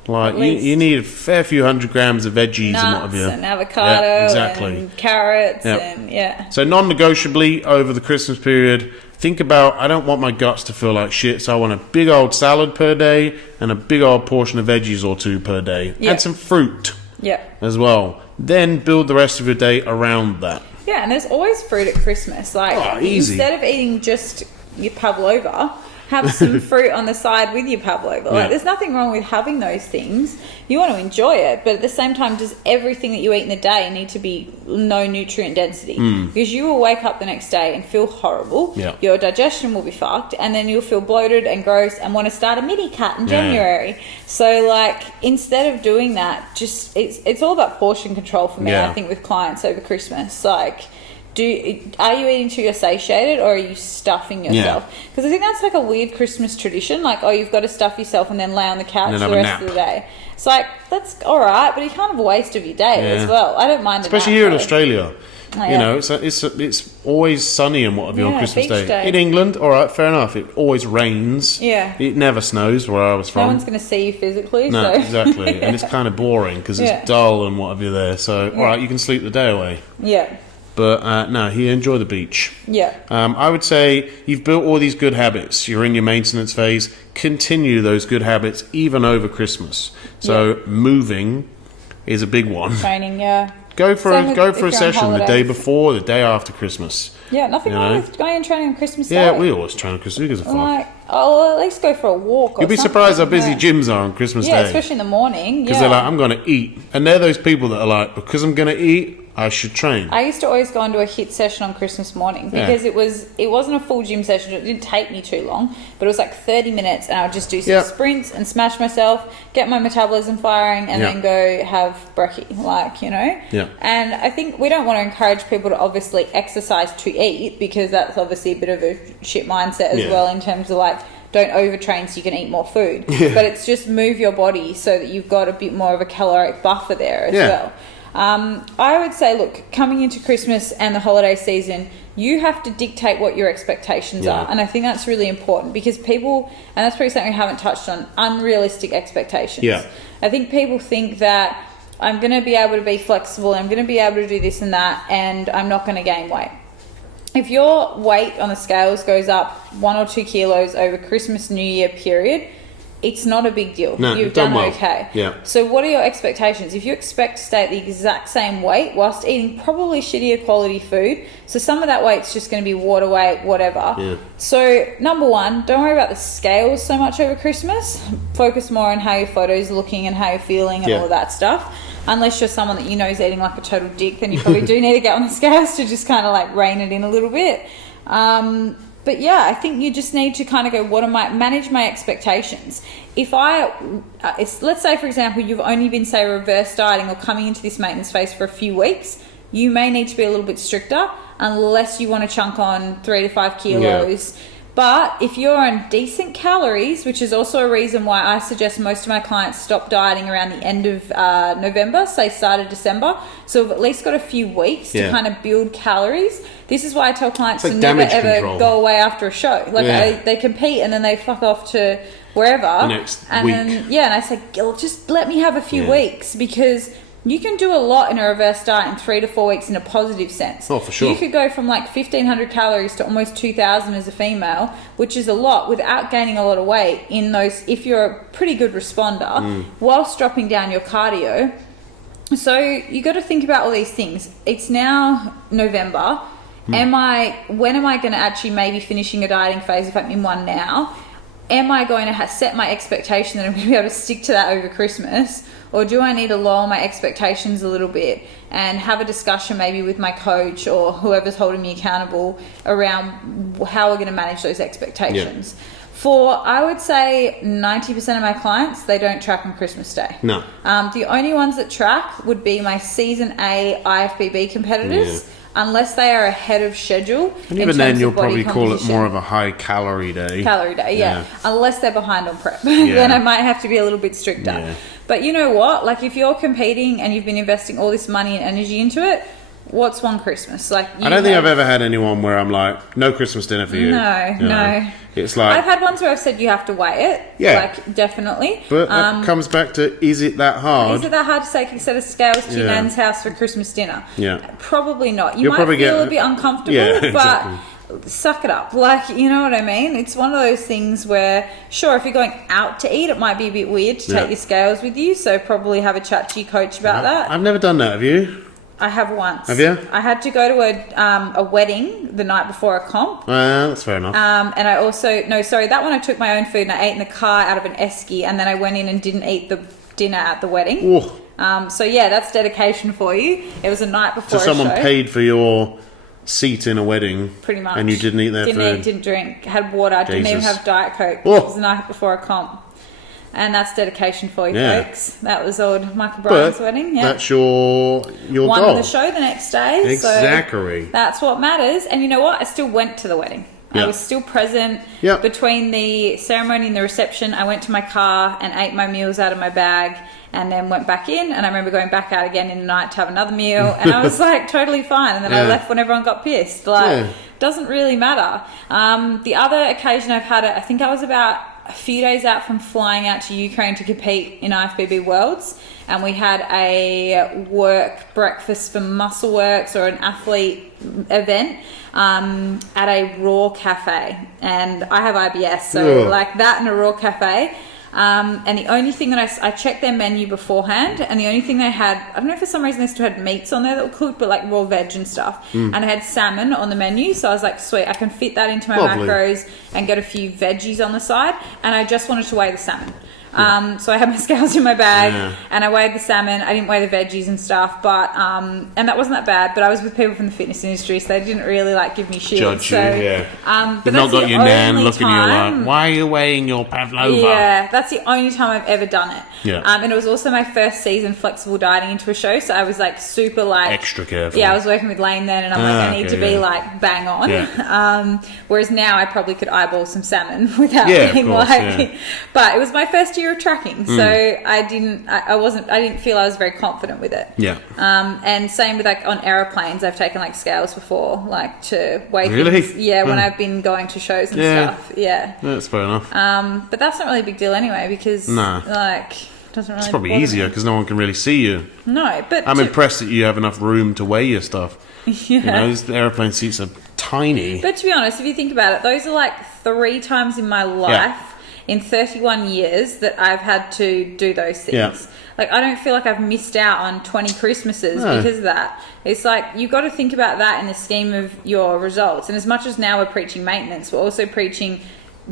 like least. you need a fair few hundred grams of veggies and what Nuts have you. and avocado Yeah, exactly. and carrots Yep. and yeah. So non-negotiably over the Christmas period, think about, I don't want my guts to feel like shit, so I want a big old salad per day and a big old portion of veggies or two per day. Yeah. And some fruit Yeah. as well. Then build the rest of your day around that. Yeah, and there's always fruit at Christmas. Like, Easy. instead of eating just your pavlova, have some fruit on the side with your pavlova. Yeah. Like, there's nothing wrong with having those things. You want to enjoy it, but at the same time, does everything that you eat in the day need to be no nutrient density? Because you will wake up the next day and feel horrible. Yeah. Your digestion will be fucked, and then you'll feel bloated and gross and want to start a mini cut in Yeah. January. So, like, instead of doing that, just it's all about portion control for me. Yeah. I think with clients over Christmas, like. Are you eating till you're satiated, or are you stuffing yourself? Because I think that's like a weird Christmas tradition. Like, oh, you've got to stuff yourself and then lay on the couch And the then have a rest nap. of the day. It's like, that's all right, but you can't have a waste of your day Yeah. as well. I don't mind, Especially the here in nap, though. Australia. Oh, You yeah. know, it's always sunny and what have you on Yeah, Christmas beach day. In England, all right, fair enough. It always rains. Yeah. It never snows where I was No from. one's going to see you physically. No, so. exactly. And it's kind of boring because it's Yeah. dull and what have you there. So, all right, you can sleep the day away. Yeah, But no, here, enjoy the beach. yeah, I would say you've built all these good habits. You're in your maintenance phase. Continue those good habits even over Christmas. So moving is a big one. training, yeah. Go for Same a with go if for a you're on session the day holidays. before, the day after Christmas. Yeah, nothing You wrong know? with going and training on Christmas Yeah, Day. we always try on Christmas. Who gives a fuck? Like, oh, at least go for a walk. Or You'll be something, surprised how busy yeah. gyms are on Christmas Yeah, Day. especially in the morning. Because Yeah. they're like, I'm going to eat. And they're those people that are like, because I'm going to eat, I should train. I used to always go into a HIIT session on Christmas morning Yeah. because it wasn't a full gym session. It didn't take me too long, but it was like 30 minutes, and I would just do some Yeah. sprints and smash myself, get my metabolism firing, and Yeah. then go have brekkie, like, you know. Yeah. And I think we don't want to encourage people to obviously exercise to eat, because that's obviously a bit of a shit mindset as Yeah. well, in terms of like, don't overtrain so you can eat more food. But it's just move your body so that you've got a bit more of a caloric buffer there as Yeah. well. I would say, look, coming into Christmas and the holiday season, you have to dictate what your expectations Yeah. are. And I think that's really important, because people, and that's probably something we haven't touched on, unrealistic expectations. Yeah. I think people think that I'm going to be able to be flexible, I'm going to be able to do this and that, and I'm not going to gain weight. If your weight on the scales goes up 1 or 2 kilos over Christmas, New Year period, it's not a big deal. No, You've you've done done well. okay. Yeah. So what are your expectations? If you expect to stay at the exact same weight whilst eating probably shittier quality food, so some of that weight's just going to be water weight, whatever. Yeah. So number one, don't worry about the scales so much over Christmas. Focus more on how your photos are looking and how you're feeling and Yeah. all of that stuff. Unless you're someone that you know is eating like a total dick, then you probably do need to get on the scales to just kind of like rein it in a little bit. But yeah, I think you just need to kind of go, manage my expectations. If let's say, for example, you've only been, say, reverse dieting or coming into this maintenance phase for a few weeks, you may need to be a little bit stricter unless you want to chunk on 3 to 5 kilos. Yeah. But if you're on decent calories, which is also a reason why I suggest most of my clients stop dieting around the end of November, say start of December. So we've at least got a few weeks to kind of build calories. This is why I tell clients to never ever control. go away after a show. Like they compete and then they fuck off to wherever. The next week. And I say, just let me have a few weeks, because you can do a lot in a reverse diet in 3 to 4 weeks in a positive sense. Oh, for sure. You could go from like 1,500 calories to almost 2,000 as a female, which is a lot, without gaining a lot of weight in those, if you're a pretty good responder, whilst dropping down your cardio. So you got to think about all these things. It's now November. When am I going to actually maybe finishing a dieting phase if I'm in one now? Am I going to set my expectation that I'm going to be able to stick to that over Christmas? Or do I need to lower my expectations a little bit and have a discussion maybe with my coach or whoever's holding me accountable around how we're going to manage those expectations? I would say 90% of my clients, they don't track on Christmas Day. No. The only ones that track would be my Season A IFBB competitors, unless they are ahead of schedule. And even then, you'll probably call it more of a high calorie day. Yeah. Unless they're behind on prep. Then I might have to be a little bit stricter. Yeah. But you know what? Like, if you're competing and you've been investing all this money and energy into it, what's one Christmas? Like, I don't think I've ever had anyone where I'm like, no Christmas dinner for you. No. It's like, I've had ones where I've said you have to weigh it. Yeah. Like, definitely. But that comes back to, is it that hard? Is it that hard to take a set of scales to your nan's house for Christmas dinner? Yeah. Probably not. You You'll might probably feel a bit uncomfortable, exactly. but suck it up. Like, you know what I mean? It's one of those things where, sure, if you're going out to eat, it might be a bit weird to take your scales with you. So probably have a chat to your coach about that. I've never done that. Have you? I have once. Have you? I had to go to a wedding the night before a comp. That's fair enough. And I also, that one I took my own food and I ate in the car out of an esky, and then I went in and didn't eat the dinner at the wedding. Ooh. So yeah, that's dedication for you. It was a night before So someone a show. paid for your seat in a wedding. Pretty much. And you didn't eat their food. Didn't eat, didn't drink, had water, didn't even have Diet Coke. Oh. It was the night before a comp. And that's dedication for you, folks. That was old Michael Bryan's wedding. Yeah. That's your Won goal. the show the next day. Exactly. So that's what matters. And you know what? I still went to the wedding. I was still present between the ceremony and the reception. I went to my car and ate my meals out of my bag and then went back in. And I remember going back out again in the night to have another meal. And I was like totally fine. And then I left when everyone got pissed. Like, doesn't really matter. The other occasion I've had it, I think I was about a few days out from flying out to Ukraine to compete in IFBB Worlds, and we had a work breakfast for Muscleworks or an athlete event at a Raw cafe, and I have IBS, so like that and a Raw cafe. And the only thing that I checked their menu beforehand, and the only thing they had, I don't know if for some reason they still had meats on there that were cooked, but like raw veg and stuff. And I had salmon on the menu, so I was like, sweet, I can fit that into my macros and get a few veggies on the side. And I just wanted to weigh the salmon. So I had my scales in my bag and I weighed the salmon. I didn't weigh the veggies and stuff, but and that wasn't that bad. But I was with people from the fitness industry, so they didn't really like give me shit. Judge you, but you've not got your nan looking at you time, like, why are you weighing your pavlova? Yeah, that's the only time I've ever done it. Yeah. And it was also my first season flexible dieting into a show, so I was like super like extra careful. Yeah, I was working with Lane then, and I'm like, I need to be like bang on. Yeah. Whereas now I probably could eyeball some salmon without being but it was my first year of tracking, so I didn't feel I was very confident with it. Yeah. And same with like on aeroplanes, I've taken like scales before, like to weigh Really? things. Yeah, when I've been going to shows and stuff. Yeah. That's fair enough. But that's not really a big deal anyway, because like doesn't really. It's probably easier because no one can really see you. No, but I'm impressed that you have enough room to weigh your stuff. Yeah. You know, these airplane seats are tiny. But to be honest, if you think about it, those are like 3 times in my life in 31 years that I've had to do those things. Yeah. Like, I don't feel like I've missed out on 20 Christmases because of that. It's like, you've got to think about that in the scheme of your results. And as much as now we're preaching maintenance, we're also preaching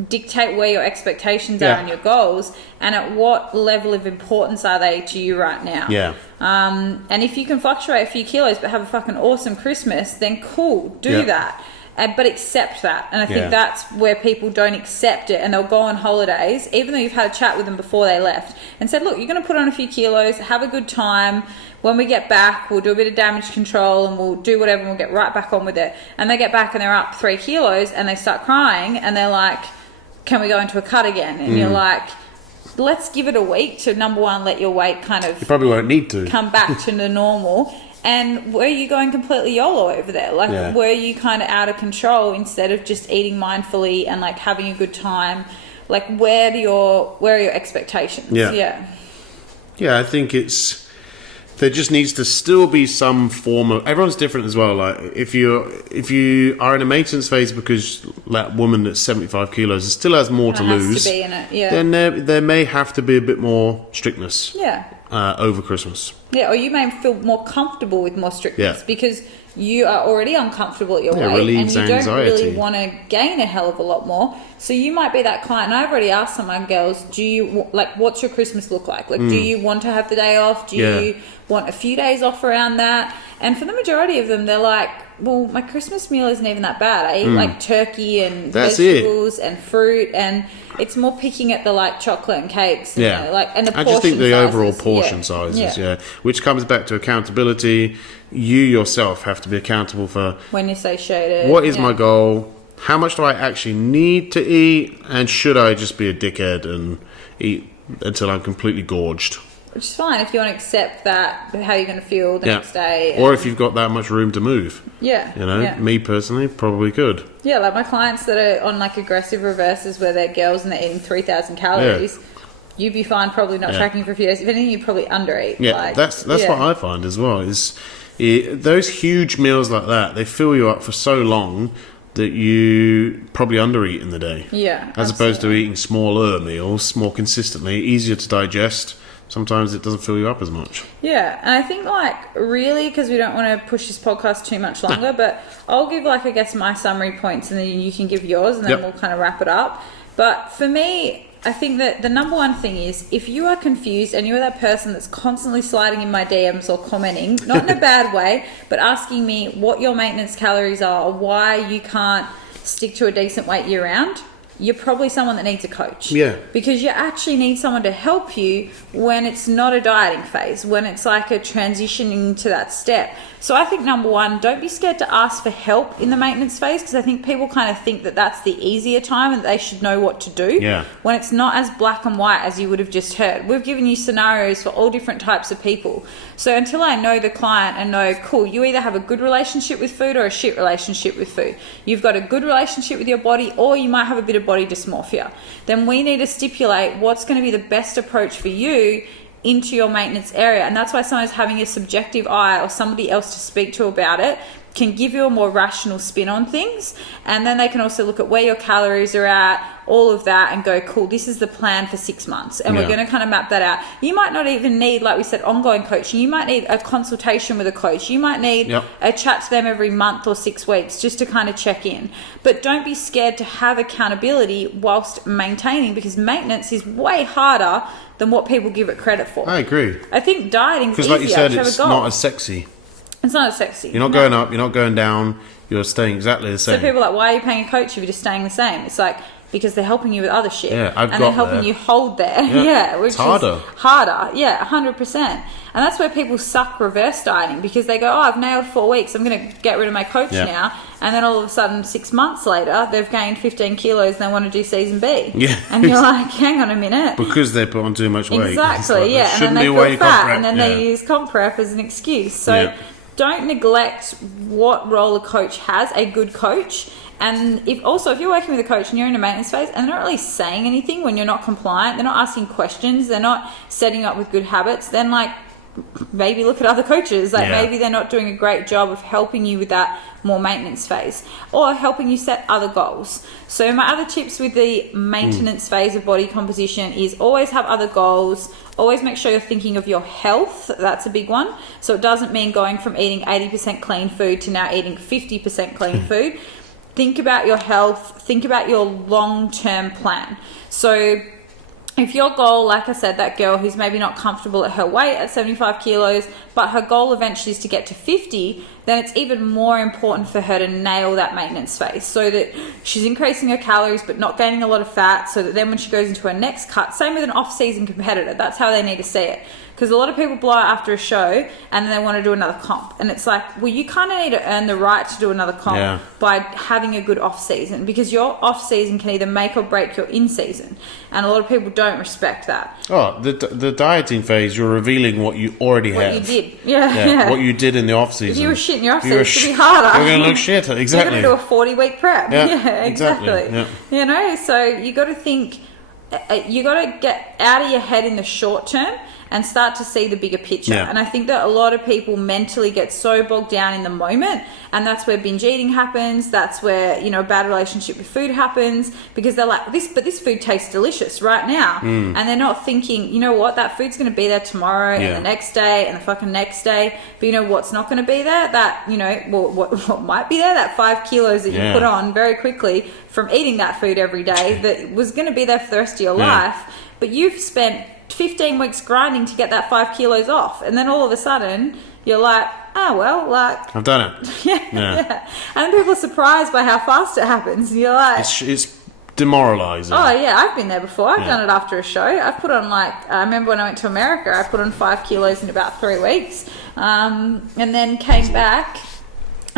dictate where your expectations are and your goals, and at what level of importance are they to you right now. Yeah. And if you can fluctuate a few kilos but have a fucking awesome Christmas, then cool, do that. But accept that. And I think that's where people don't accept it, and they'll go on holidays, even though you've had a chat with them before they left, and said, look, you're going to put on a few kilos, have a good time. When we get back, we'll do a bit of damage control and we'll do whatever and we'll get right back on with it. And they get back and they're up 3 kilos and they start crying and they're like, can we go into a cut again? And you're like, let's give it a week to, number one, let your weight kind of... You probably won't need to. ...come back to the normal. And were you going completely YOLO over there? Like, were you kind of out of control instead of just eating mindfully and, like, having a good time? Like, where are your expectations? Yeah, I think it's... There just needs to still be some form of... Everyone's different as well. Like, if you are in a maintenance phase because that woman that's 75 kilos still has more to lose, to be in it, then there may have to be a bit more strictness over Christmas. Yeah, or you may feel more comfortable with more strictness because you are already uncomfortable at your weight and you don't really want to gain a hell of a lot more. So you might be that client. And I've already asked some of my girls, do you what's your Christmas look like? Like, do you want to have the day off? Do you want a few days off around that? And for the majority of them, they're like, well, my Christmas meal isn't even that bad. I eat like turkey and That's vegetables and fruit, and it's more picking at the like chocolate and cakes. And, Yeah. you know, like, and the I portion just think the sizes. overall portion sizes, Yeah. which comes back to accountability. You yourself have to be accountable for When you satiated. what is my goal, how much do I actually need to eat, and should I just be a dickhead and eat until I'm completely gorged? Which is fine if you want to accept that, how you're going to feel the next day. Or if you've got that much room to move. Yeah. You know, me personally, probably could. Yeah, like my clients that are on like aggressive reverses where they're girls and they're eating 3,000 calories, you'd be fine probably not tracking for a few days. If anything, you'd probably undereat. Yeah, like, that's what I find as well, is those huge meals like that, they fill you up for so long that you probably undereat in the day. Yeah. As opposed to eating smaller meals more consistently, easier to digest. Sometimes it doesn't fill you up as much. Yeah, and I think like really, because we don't want to push this podcast too much longer, but I'll give like I guess my summary points and then you can give yours and then we'll kind of wrap it up. But for me, I think that the number one thing is if you are confused and you're that person that's constantly sliding in my DMs or commenting, not in a bad way, but asking me what your maintenance calories are or why you can't stick to a decent weight year round, you're probably someone that needs a coach. Yeah. Because you actually need someone to help you when it's not a dieting phase, when it's like a transitioning to that step. So I think number one, don't be scared to ask for help in the maintenance phase, because I think people kind of think that that's the easier time and they should know what to do. Yeah. When it's not as black and white as you would have just heard. We've given you scenarios for all different types of people. So until I know the client and know, cool, you either have a good relationship with food or a shit relationship with food. You've got a good relationship with your body, or you might have a bit of body dysmorphia. Then we need to stipulate what's going to be the best approach for you into your maintenance area. And that's why sometimes having a subjective eye or somebody else to speak to about it can give you a more rational spin on things. And then they can also look at where your calories are at, all of that, and go, cool, this is the plan for 6 months. And we're going to kind of map that out. You might not even need, like we said, ongoing coaching. You might need a consultation with a coach. You might need a chat to them every month or 6 weeks just to kind of check in. But don't be scared to have accountability whilst maintaining, because maintenance is way harder than what people give it credit for. I agree. I think dieting is easier. Because like you said, to have it's a goal. not as sexy. It's not as sexy. You're not going up, you're not going down, you're staying exactly the same. So people are like, why are you paying a coach if you're just staying the same? It's like, because they're helping you with other shit. Yeah, and they're helping you hold there. Yeah, which it's harder. is harder. Yeah, 100%. And that's where people suck reverse dieting, because they go, oh, I've nailed 4 weeks, I'm going to get rid of my coach now. And then all of a sudden, 6 months later, they've gained 15 kilos and they want to do season B. Yeah. And you're like, hang on a minute. Because they put on too much weight. Exactly, Like, and then they feel fat, and then they use comp prep as an excuse. So don't neglect what role a coach has, a good coach. And if you're working with a coach and you're in a maintenance phase and they're not really saying anything when you're not compliant, they're not asking questions, they're not setting up with good habits, then like maybe look at other coaches. Like maybe they're not doing a great job of helping you with that more maintenance phase or helping you set other goals. So my other tips with the maintenance phase of body composition is always have other goals. Always make sure you're thinking of your health. That's a big one. So it doesn't mean going from eating 80% clean food to now eating 50% clean food. Think about your health. Think about your long-term plan. So if your goal, like I said, that girl who's maybe not comfortable at her weight at 75 kilos, but her goal eventually is to get to 50, then it's even more important for her to nail that maintenance phase so that she's increasing her calories but not gaining a lot of fat, so that then when she goes into her next cut, same with an off-season competitor, that's how they need to see it. Because a lot of people blow out after a show and then they want to do another comp. And it's like, well, you kind of need to earn the right to do another comp by having a good off-season, because your off-season can either make or break your in-season. And a lot of people don't respect that. Oh, the dieting phase, you're revealing what you already have. What you did. Yeah. What you did in the off-season. If you were shit in your off-season, it's going to be harder. You're going to look shit, exactly. You're going to do a 40-week prep. Yeah, exactly. Yeah. You know, so you got to think, you got to get out of your head in the short term and start to see the bigger picture. And I think that a lot of people mentally get so bogged down in the moment, and that's where binge eating happens. That's where, you know, a bad relationship with food happens, because they're like, this food tastes delicious right now. And they're not thinking, you know what, that food's going to be there tomorrow and the next day and the fucking next day. But you know what's not going to be there? That, you know, what might be there? That 5 kilos that you put on very quickly from eating that food every day that was going to be there for the rest of your life. But you've spent 15 weeks grinding to get that 5 kilos off, and then all of a sudden you're like, oh, well, like... I've done it. Yeah. And people are surprised by how fast it happens. You're like... It's demoralising. Oh, yeah, I've been there before. I've done it after a show. I've put on, like... I remember when I went to America, I put on 5 kilos in about 3 weeks. And then came back...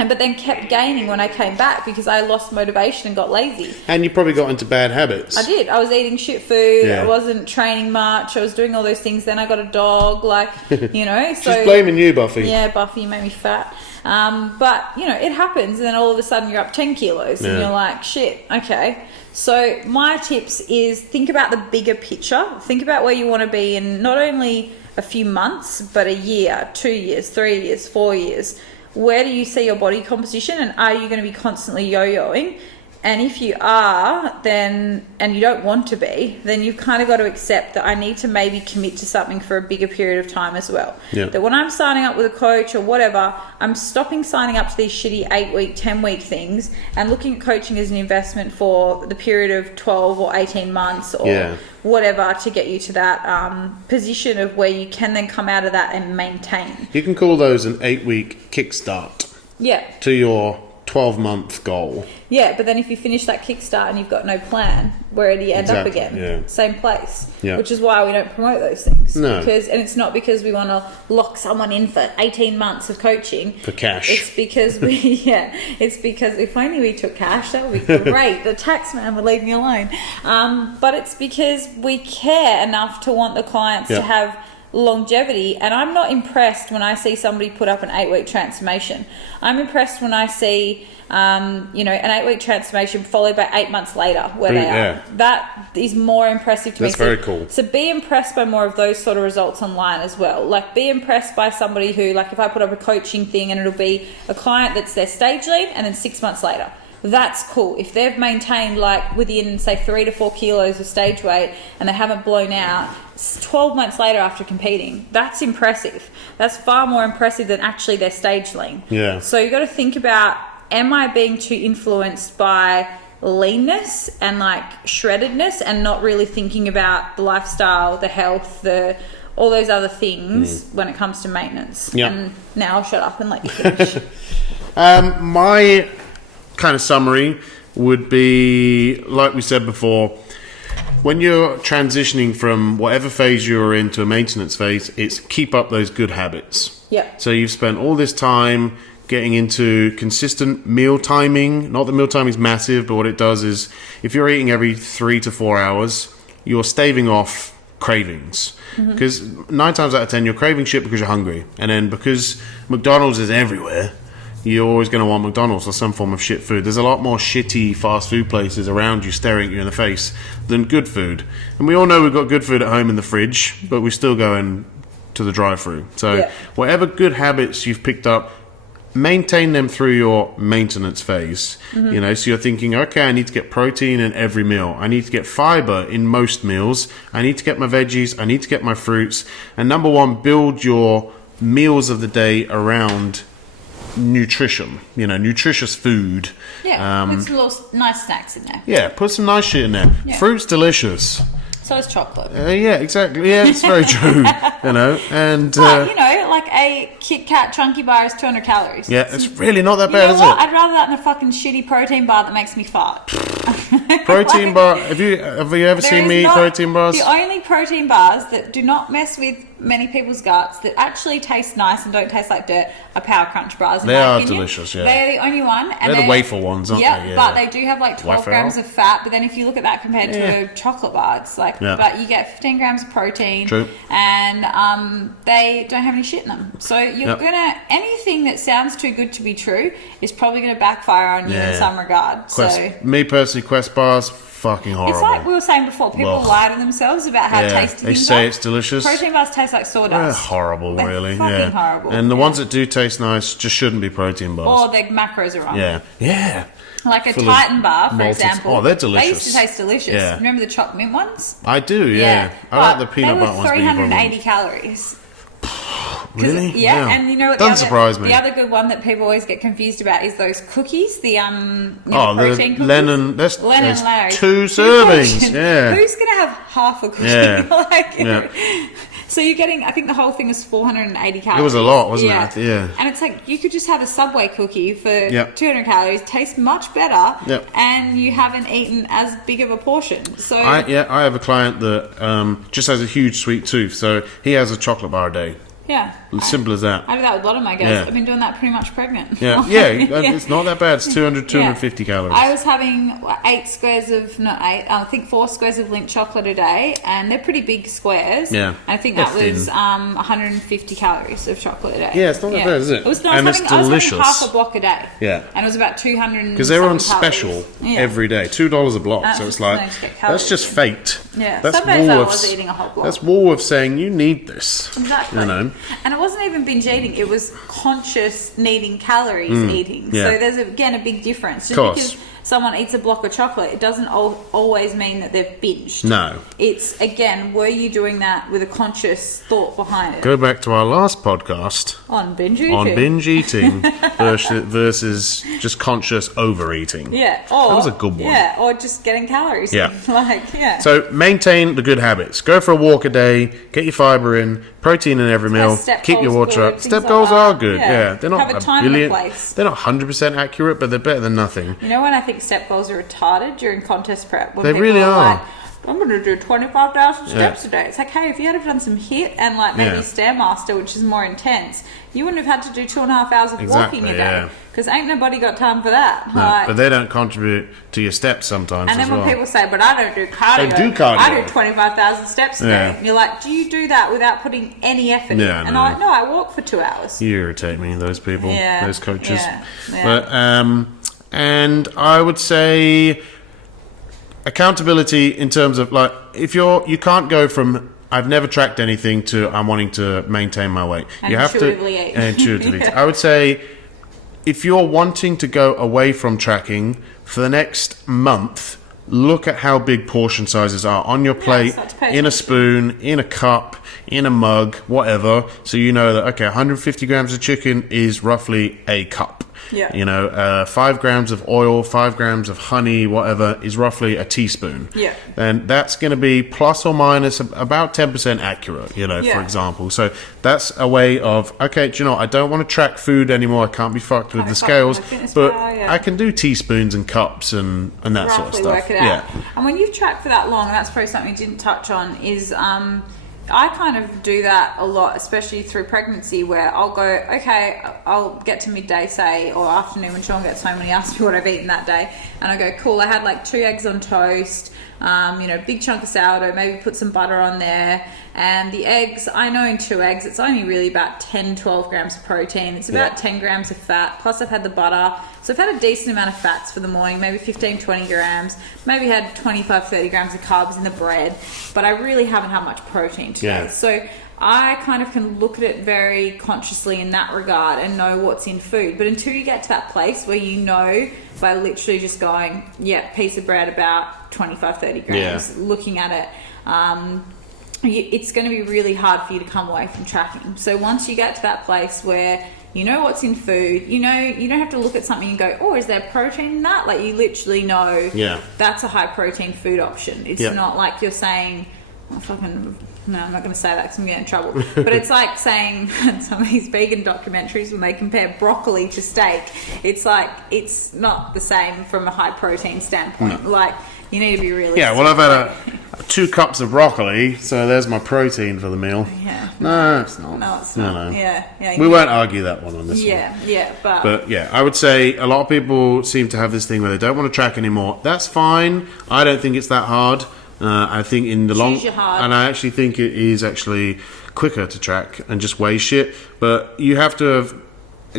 But then kept gaining when I came back because I lost motivation and got lazy. And you probably got into bad habits. I did. I was eating shit food. Yeah. I wasn't training much. I was doing all those things. Then I got a dog, like, you know. So, just blaming you, Buffy. Yeah, Buffy, you made me fat. But, you know, it happens. And then all of a sudden you're up 10 kilos. And you're like, shit, okay. So my tips is think about the bigger picture. Think about where you want to be in not only a few months, but a year, 2 years, 3 years, 4 years. Where do you see your body composition, and are you going to be constantly yo-yoing? And if you are, then, and you don't want to be, then you've kind of got to accept that I need to maybe commit to something for a bigger period of time as well. Yeah. That when I'm signing up with a coach or whatever, I'm stopping signing up to these shitty 8-week, 10-week things and looking at coaching as an investment for the period of 12 or 18 months or whatever to get you to that position of where you can then come out of that and maintain. You can call those an 8-week kickstart. Yeah. To your 12-month goal. Yeah, but then if you finish that kickstart and you've got no plan, where do you end up again? Yeah. Same place. Yeah. Which is why we don't promote those things. No. And it's not because we want to lock someone in for 18 months of coaching. For cash. It's because it's because if only we took cash, that would be great. The tax man would leave me alone. But it's because we care enough to want the clients to have longevity, and I'm not impressed when I see somebody put up an 8-week transformation. I'm impressed when I see an 8-week transformation followed by 8 months later where they are. That is more impressive to me. That's very cool. So be impressed by more of those sort of results online as well. Like be impressed by somebody who, like if I put up a coaching thing and it'll be a client that's their stage lean and then 6 months later. That's cool. If they've maintained like within say 3 to 4 kilos of stage weight and they haven't blown out 12 months later after competing, that's impressive. That's far more impressive than actually their stage lean. Yeah. So you got to think about, am I being too influenced by leanness and like shreddedness and not really thinking about the lifestyle, the health, all those other things when it comes to maintenance? Yeah. And now I'll shut up and let you finish. My kind of summary would be, like we said before, when you're transitioning from whatever phase you're in to a maintenance phase, it's keep up those good habits. Yeah. So you've spent all this time getting into consistent meal timing. Not that meal timing is massive, but what it does is if you're eating every 3 to 4 hours, you're staving off cravings. Because 9 times out of 10, you're craving shit because you're hungry. And then because McDonald's is everywhere, you're always going to want McDonald's or some form of shit food. There's a lot more shitty fast food places around you staring at you in the face than good food. And we all know we've got good food at home in the fridge, but we still go in to the drive-thru. So whatever good habits you've picked up, maintain them through your maintenance phase. You know, so you're thinking, okay, I need to get protein in every meal. I need to get fiber in most meals. I need to get my veggies. I need to get my fruits. And number one, build your meals of the day around nutrition, nutritious food. With some little nice snacks in there. Yeah, put some nice shit in there. Fruit's delicious. So is chocolate. Yeah, exactly. Yeah, it's very true. And like a Kit Kat chunky bar is 200 calories. Yeah, it's really not that bad, is it? I'd rather that than a fucking shitty protein bar that makes me fart. Protein bar. Have you ever seen me eat protein bars? The only protein bars that do not mess with many people's guts, that actually taste nice and don't taste like dirt, are Power Crunch bars. They are delicious. Yeah, they're the only one. And they're the wafer ones, aren't they? Yeah, but they do have like 12 grams of fat. But then if you look at that compared to a chocolate bar, it's like, but you get 15 grams of protein. True. And they don't have any shit in them. So you're gonna, anything that sounds too good to be true is probably gonna backfire on you in some regard. Me personally, Quest bars, fucking horrible. It's like we were saying before, people lie to themsells about how tasty they things say are. it's delicious. Protein bars taste like sawdust. They're horrible, They're really. Fucking horrible. And the ones that do taste nice just shouldn't be protein bars. Or their macros are wrong. Yeah. Like a Titan bar, for example. Oh, they're delicious. They used to taste delicious. Yeah. Remember the chocolate mint ones? I do, yeah. I like the peanut butter ones. They were 380 calories. Really? Yeah, and you know what? Doesn't surprise me. The other good one that people always get confused about is those cookies. The protein cookies. Lennon. That's Larry. 2 servings. Yeah. Who's gonna have half a cookie? Yeah. So you're getting, I think the whole thing was 480 calories. It was a lot, wasn't it? Yeah. And it's like, you could just have a Subway cookie for Yep. 200 calories, tastes much better, Yep. and you haven't eaten as big of a portion. So I have a client that just has a huge sweet tooth, so he has a chocolate bar a day. yeah. Simple as that. I do that with a lot of my girls. Yeah. I've been doing that pretty much pregnant. Yeah, it's not that bad. It's 250 calories. I was having 4 squares of Lindt chocolate a day, and they're pretty big squares. Yeah. And I think They're that was 150 calories of chocolate a day. Yeah, it's not that bad, is it? I was It's having delicious. half a block a day. Yeah. And it was about 200. Because they're on special every day, $2 a block. That's So it's just like nice to get calories that's just fate. Yeah. That's Some days I was Woolworths. eating a whole block. That's Woolworths saying you need this. Exactly. You know. And it wasn't even binge eating, it was conscious needing calories eating. yeah. So there's again a big difference. Just Course. because someone eats a block of chocolate, it doesn't always mean that they've binged. No. It's, again, were you doing that with a conscious thought behind it? Go back to our last podcast On binge eating. on binge eating versus just conscious overeating. Yeah. Or, That was a good one. Yeah, or just getting calories Yeah. in. Like, yeah. So maintain the good habits. Go for a walk a day. Get your fibre in. Protein in every meal. step Keep your goals water good, up. things Step like goals that. are good. Yeah. Yeah, they're not Have a a time and a billion. place. They're not 100% accurate, but they're better than nothing. You know when I think step goals are retarded during contest prep? When They people really are. Like, I'm going to do 25,000 steps a day. It's like, hey, if you had have done some HIIT and like maybe Yeah. Stairmaster, which is more intense, you wouldn't have had to do 2.5 hours of Exactly, walking a day. yeah. Because ain't nobody got time for that. No, Like, but they don't contribute to your steps sometimes and as then when well. people say, but I don't do cardio. They do cardio. I do 25,000 steps a day. Yeah. And you're like, do you do that without putting any effort in? Yeah, And no. I'm like, no, I walk for 2 hours. You irritate me, those people, Yeah, those coaches. yeah. But and I would say accountability in terms of like if you can't go from I've never tracked anything to I'm wanting to maintain my weight. And You have intuitively to eat. intuitively. I would say if you're wanting to go away from tracking for the next month, look at how big portion sizes are on your plate, start to pay in a attention. spoon, in a cup, in a mug, whatever. So you know that, okay, 150 grams of chicken is roughly a cup. Yeah. You know, 5 grams of oil, 5 grams of honey, whatever, is roughly a teaspoon. Yeah. And that's going to be plus or minus about 10% accurate, you know, for Yeah. example. So that's a way of, okay, do you know, I don't want to track food anymore. I can't be fucked with Can't the be fucked with scales. my fitness But pal, yeah. I can do teaspoons and cups and that sort of Roughly stuff. work it out. And when you've tracked for that long, and that's probably something you didn't touch on, is I kind of do that a lot, especially through pregnancy, where I'll go, okay, I'll get to midday, say, or afternoon when Sean gets home and he asks me what I've eaten that day, and I go, cool, I had like 2 eggs on toast, big chunk of sourdough, maybe put some butter on there, and the eggs, I know in 2 eggs, it's only really about 10, 12 grams of protein, it's about 10 grams of fat, plus I've had the butter, so I've had a decent amount of fats for the morning, maybe 15, 20 grams, maybe had 25, 30 grams of carbs in the bread, but I really haven't had much protein today. Yeah. So I kind of can look at it very consciously in that regard and know what's in food. But until you get to that place where you know by literally just going, piece of bread about 25, 30 grams, looking at it, it's going to be really hard for you to come away from tracking. So once you get to that place where you know what's in food, you know, you don't have to look at something and go, oh, is there protein in that? Like, you literally know that's a high protein food option. It's not like you're saying, no, I'm not going to say that because I'm getting in trouble. But it's like saying some of these vegan documentaries when they compare broccoli to steak. It's like, it's not the same from a high protein standpoint. No. Like, you need to be really... Yeah, well, I've had 2 cups of broccoli, so there's my protein for the meal. Yeah. No, it's not. No, it's not. No. Yeah. We won't argue that one on this one. Yeah, But yeah, I would say a lot of people seem to have this thing where they don't want to track anymore. That's fine. I don't think it's that hard. I think in the long... your hard. And I actually think it is actually quicker to track and just weigh shit. But you have to have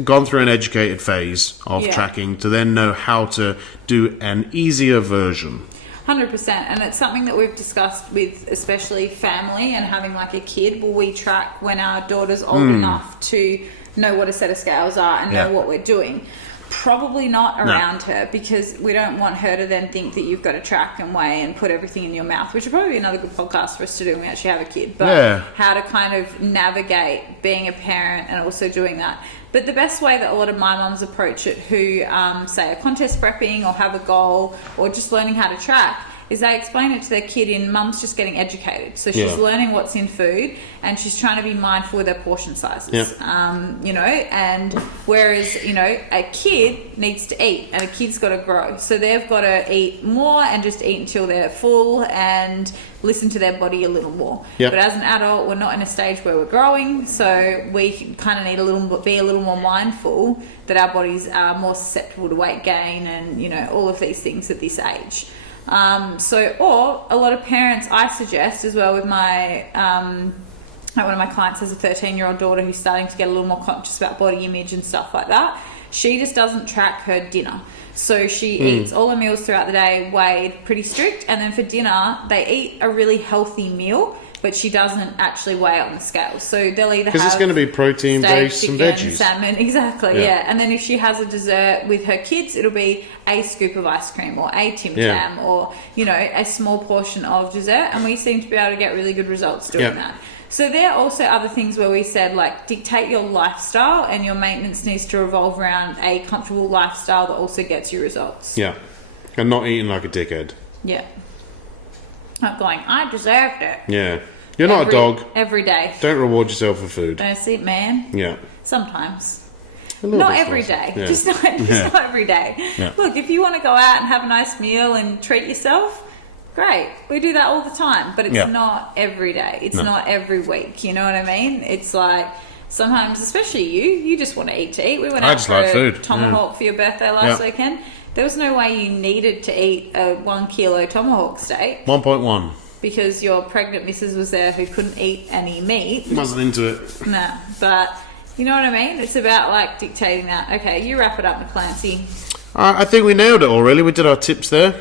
gone through an educated phase of tracking to then know how to do an easier version. 100%, and it's something that we've discussed with especially family and having like a kid. Will we track when our daughter's old enough to know what a set of scales are and know what we're doing? Probably not around her, because we don't want her to then think that you've got to track and weigh and put everything in your mouth, which would probably be another good podcast for us to do when we actually have a kid. But how to kind of navigate being a parent and also doing that. But the best way that a lot of my mums approach it who, say, are contest prepping or have a goal or just learning how to track is they explain it to their kid in mum's just getting educated. So she's learning what's in food and she's trying to be mindful with their portion sizes. You know, and whereas, you know, a kid needs to eat and a kid's got to grow. So they've got to eat more and just eat until they're full and listen to their body a little more. But as an adult, we're not in a stage where we're growing, so we kind of need be a little more mindful that our bodies are more susceptible to weight gain and, you know, all of these things at this age. Or a lot of parents, I suggest as well with my one of my clients has a 13-year-old daughter who's starting to get a little more conscious about body image and stuff like that. She just doesn't track her dinner. So she eats all her meals throughout the day, weighed, pretty strict. And then for dinner, they eat a really healthy meal, but she doesn't actually weigh on the scale. So they'll either have... Because it's going to be protein-based and veggies. Salmon, exactly, yeah. And then if she has a dessert with her kids, it'll be a scoop of ice cream or a Tim Tam or, you know, a small portion of dessert. And we seem to be able to get really good results doing that. So there are also other things where we said, like, dictate your lifestyle and your maintenance needs to revolve around a comfortable lifestyle that also gets you results. Yeah. And not eating like a dickhead. Yeah. Not going, I deserved it. Yeah. You're not a dog. Every day. Don't reward yourself for food. That's it, man. Yeah. Sometimes. Not every day. Yeah. Just not every day. Yeah. Look, if you want to go out and have a nice meal and treat yourself, great. We do that all the time, but it's not every day. It's not every week. You know what I mean? It's like sometimes, especially you just want to eat. We went out for a tomahawk for your birthday last weekend. There was no way you needed to eat a 1 kilo tomahawk steak. 1.1. Because your pregnant missus was there who couldn't eat any meat. Wasn't into it. Nah, but you know what I mean? It's about like dictating that. Okay, you wrap it up, McLaney. I think we nailed it all, really. We did our tips there.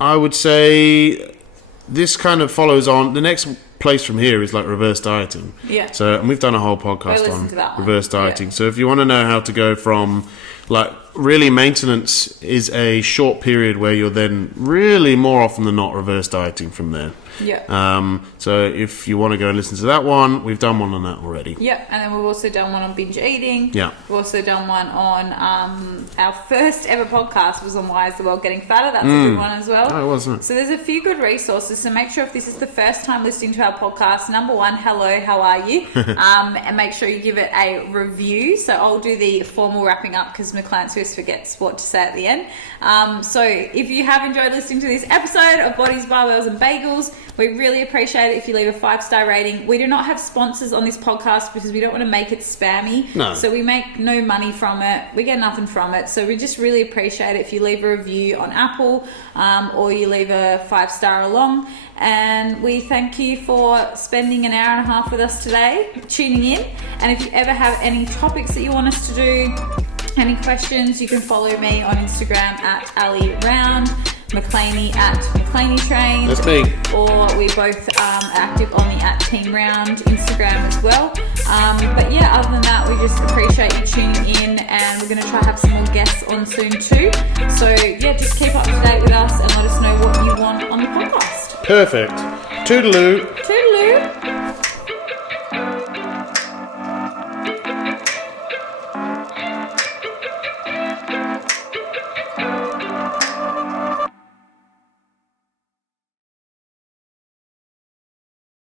I would say this kind of follows on. The next place from here is like reverse dieting. Yeah. So, and we've done a whole podcast on reverse dieting. So if you want to know how to go from, like, really maintenance is a short period where you're then really more often than not reverse dieting from there. Yeah. So if you want to go and listen to that one, we've done one on that already. Yeah, and then we've also done one on binge eating. Yeah. We've also done one on our first ever podcast was on Why is the World Getting Fatter? That's a good one as well. Oh, it wasn't. So there's a few good resources. So make sure if this is the first time listening to our podcast, number one, hello, how are you? And make sure you give it a review. So I'll do the formal wrapping up because McLaney always forgets what to say at the end. So if you have enjoyed listening to this episode of Bodies, Barbells and Bagels, we really appreciate it if you leave a 5-star rating. We do not have sponsors on this podcast because we don't want to make it spammy. No. So we make no money from it. We get nothing from it. So we just really appreciate it if you leave a review on Apple or you leave a 5-star along. And we thank you for spending an hour and a half with us today, tuning in. And if you ever have any topics that you want us to do, any questions, you can follow me on Instagram at Ali Round, McLaney at McLaney Train. That's me. Or we both active on the @Team Round Instagram as well. But yeah, other than that, we just appreciate you tuning in, and we're going to try to have some more guests on soon too. So yeah, just keep up to date with us and let us know what you want on the podcast. Perfect. Toodaloo.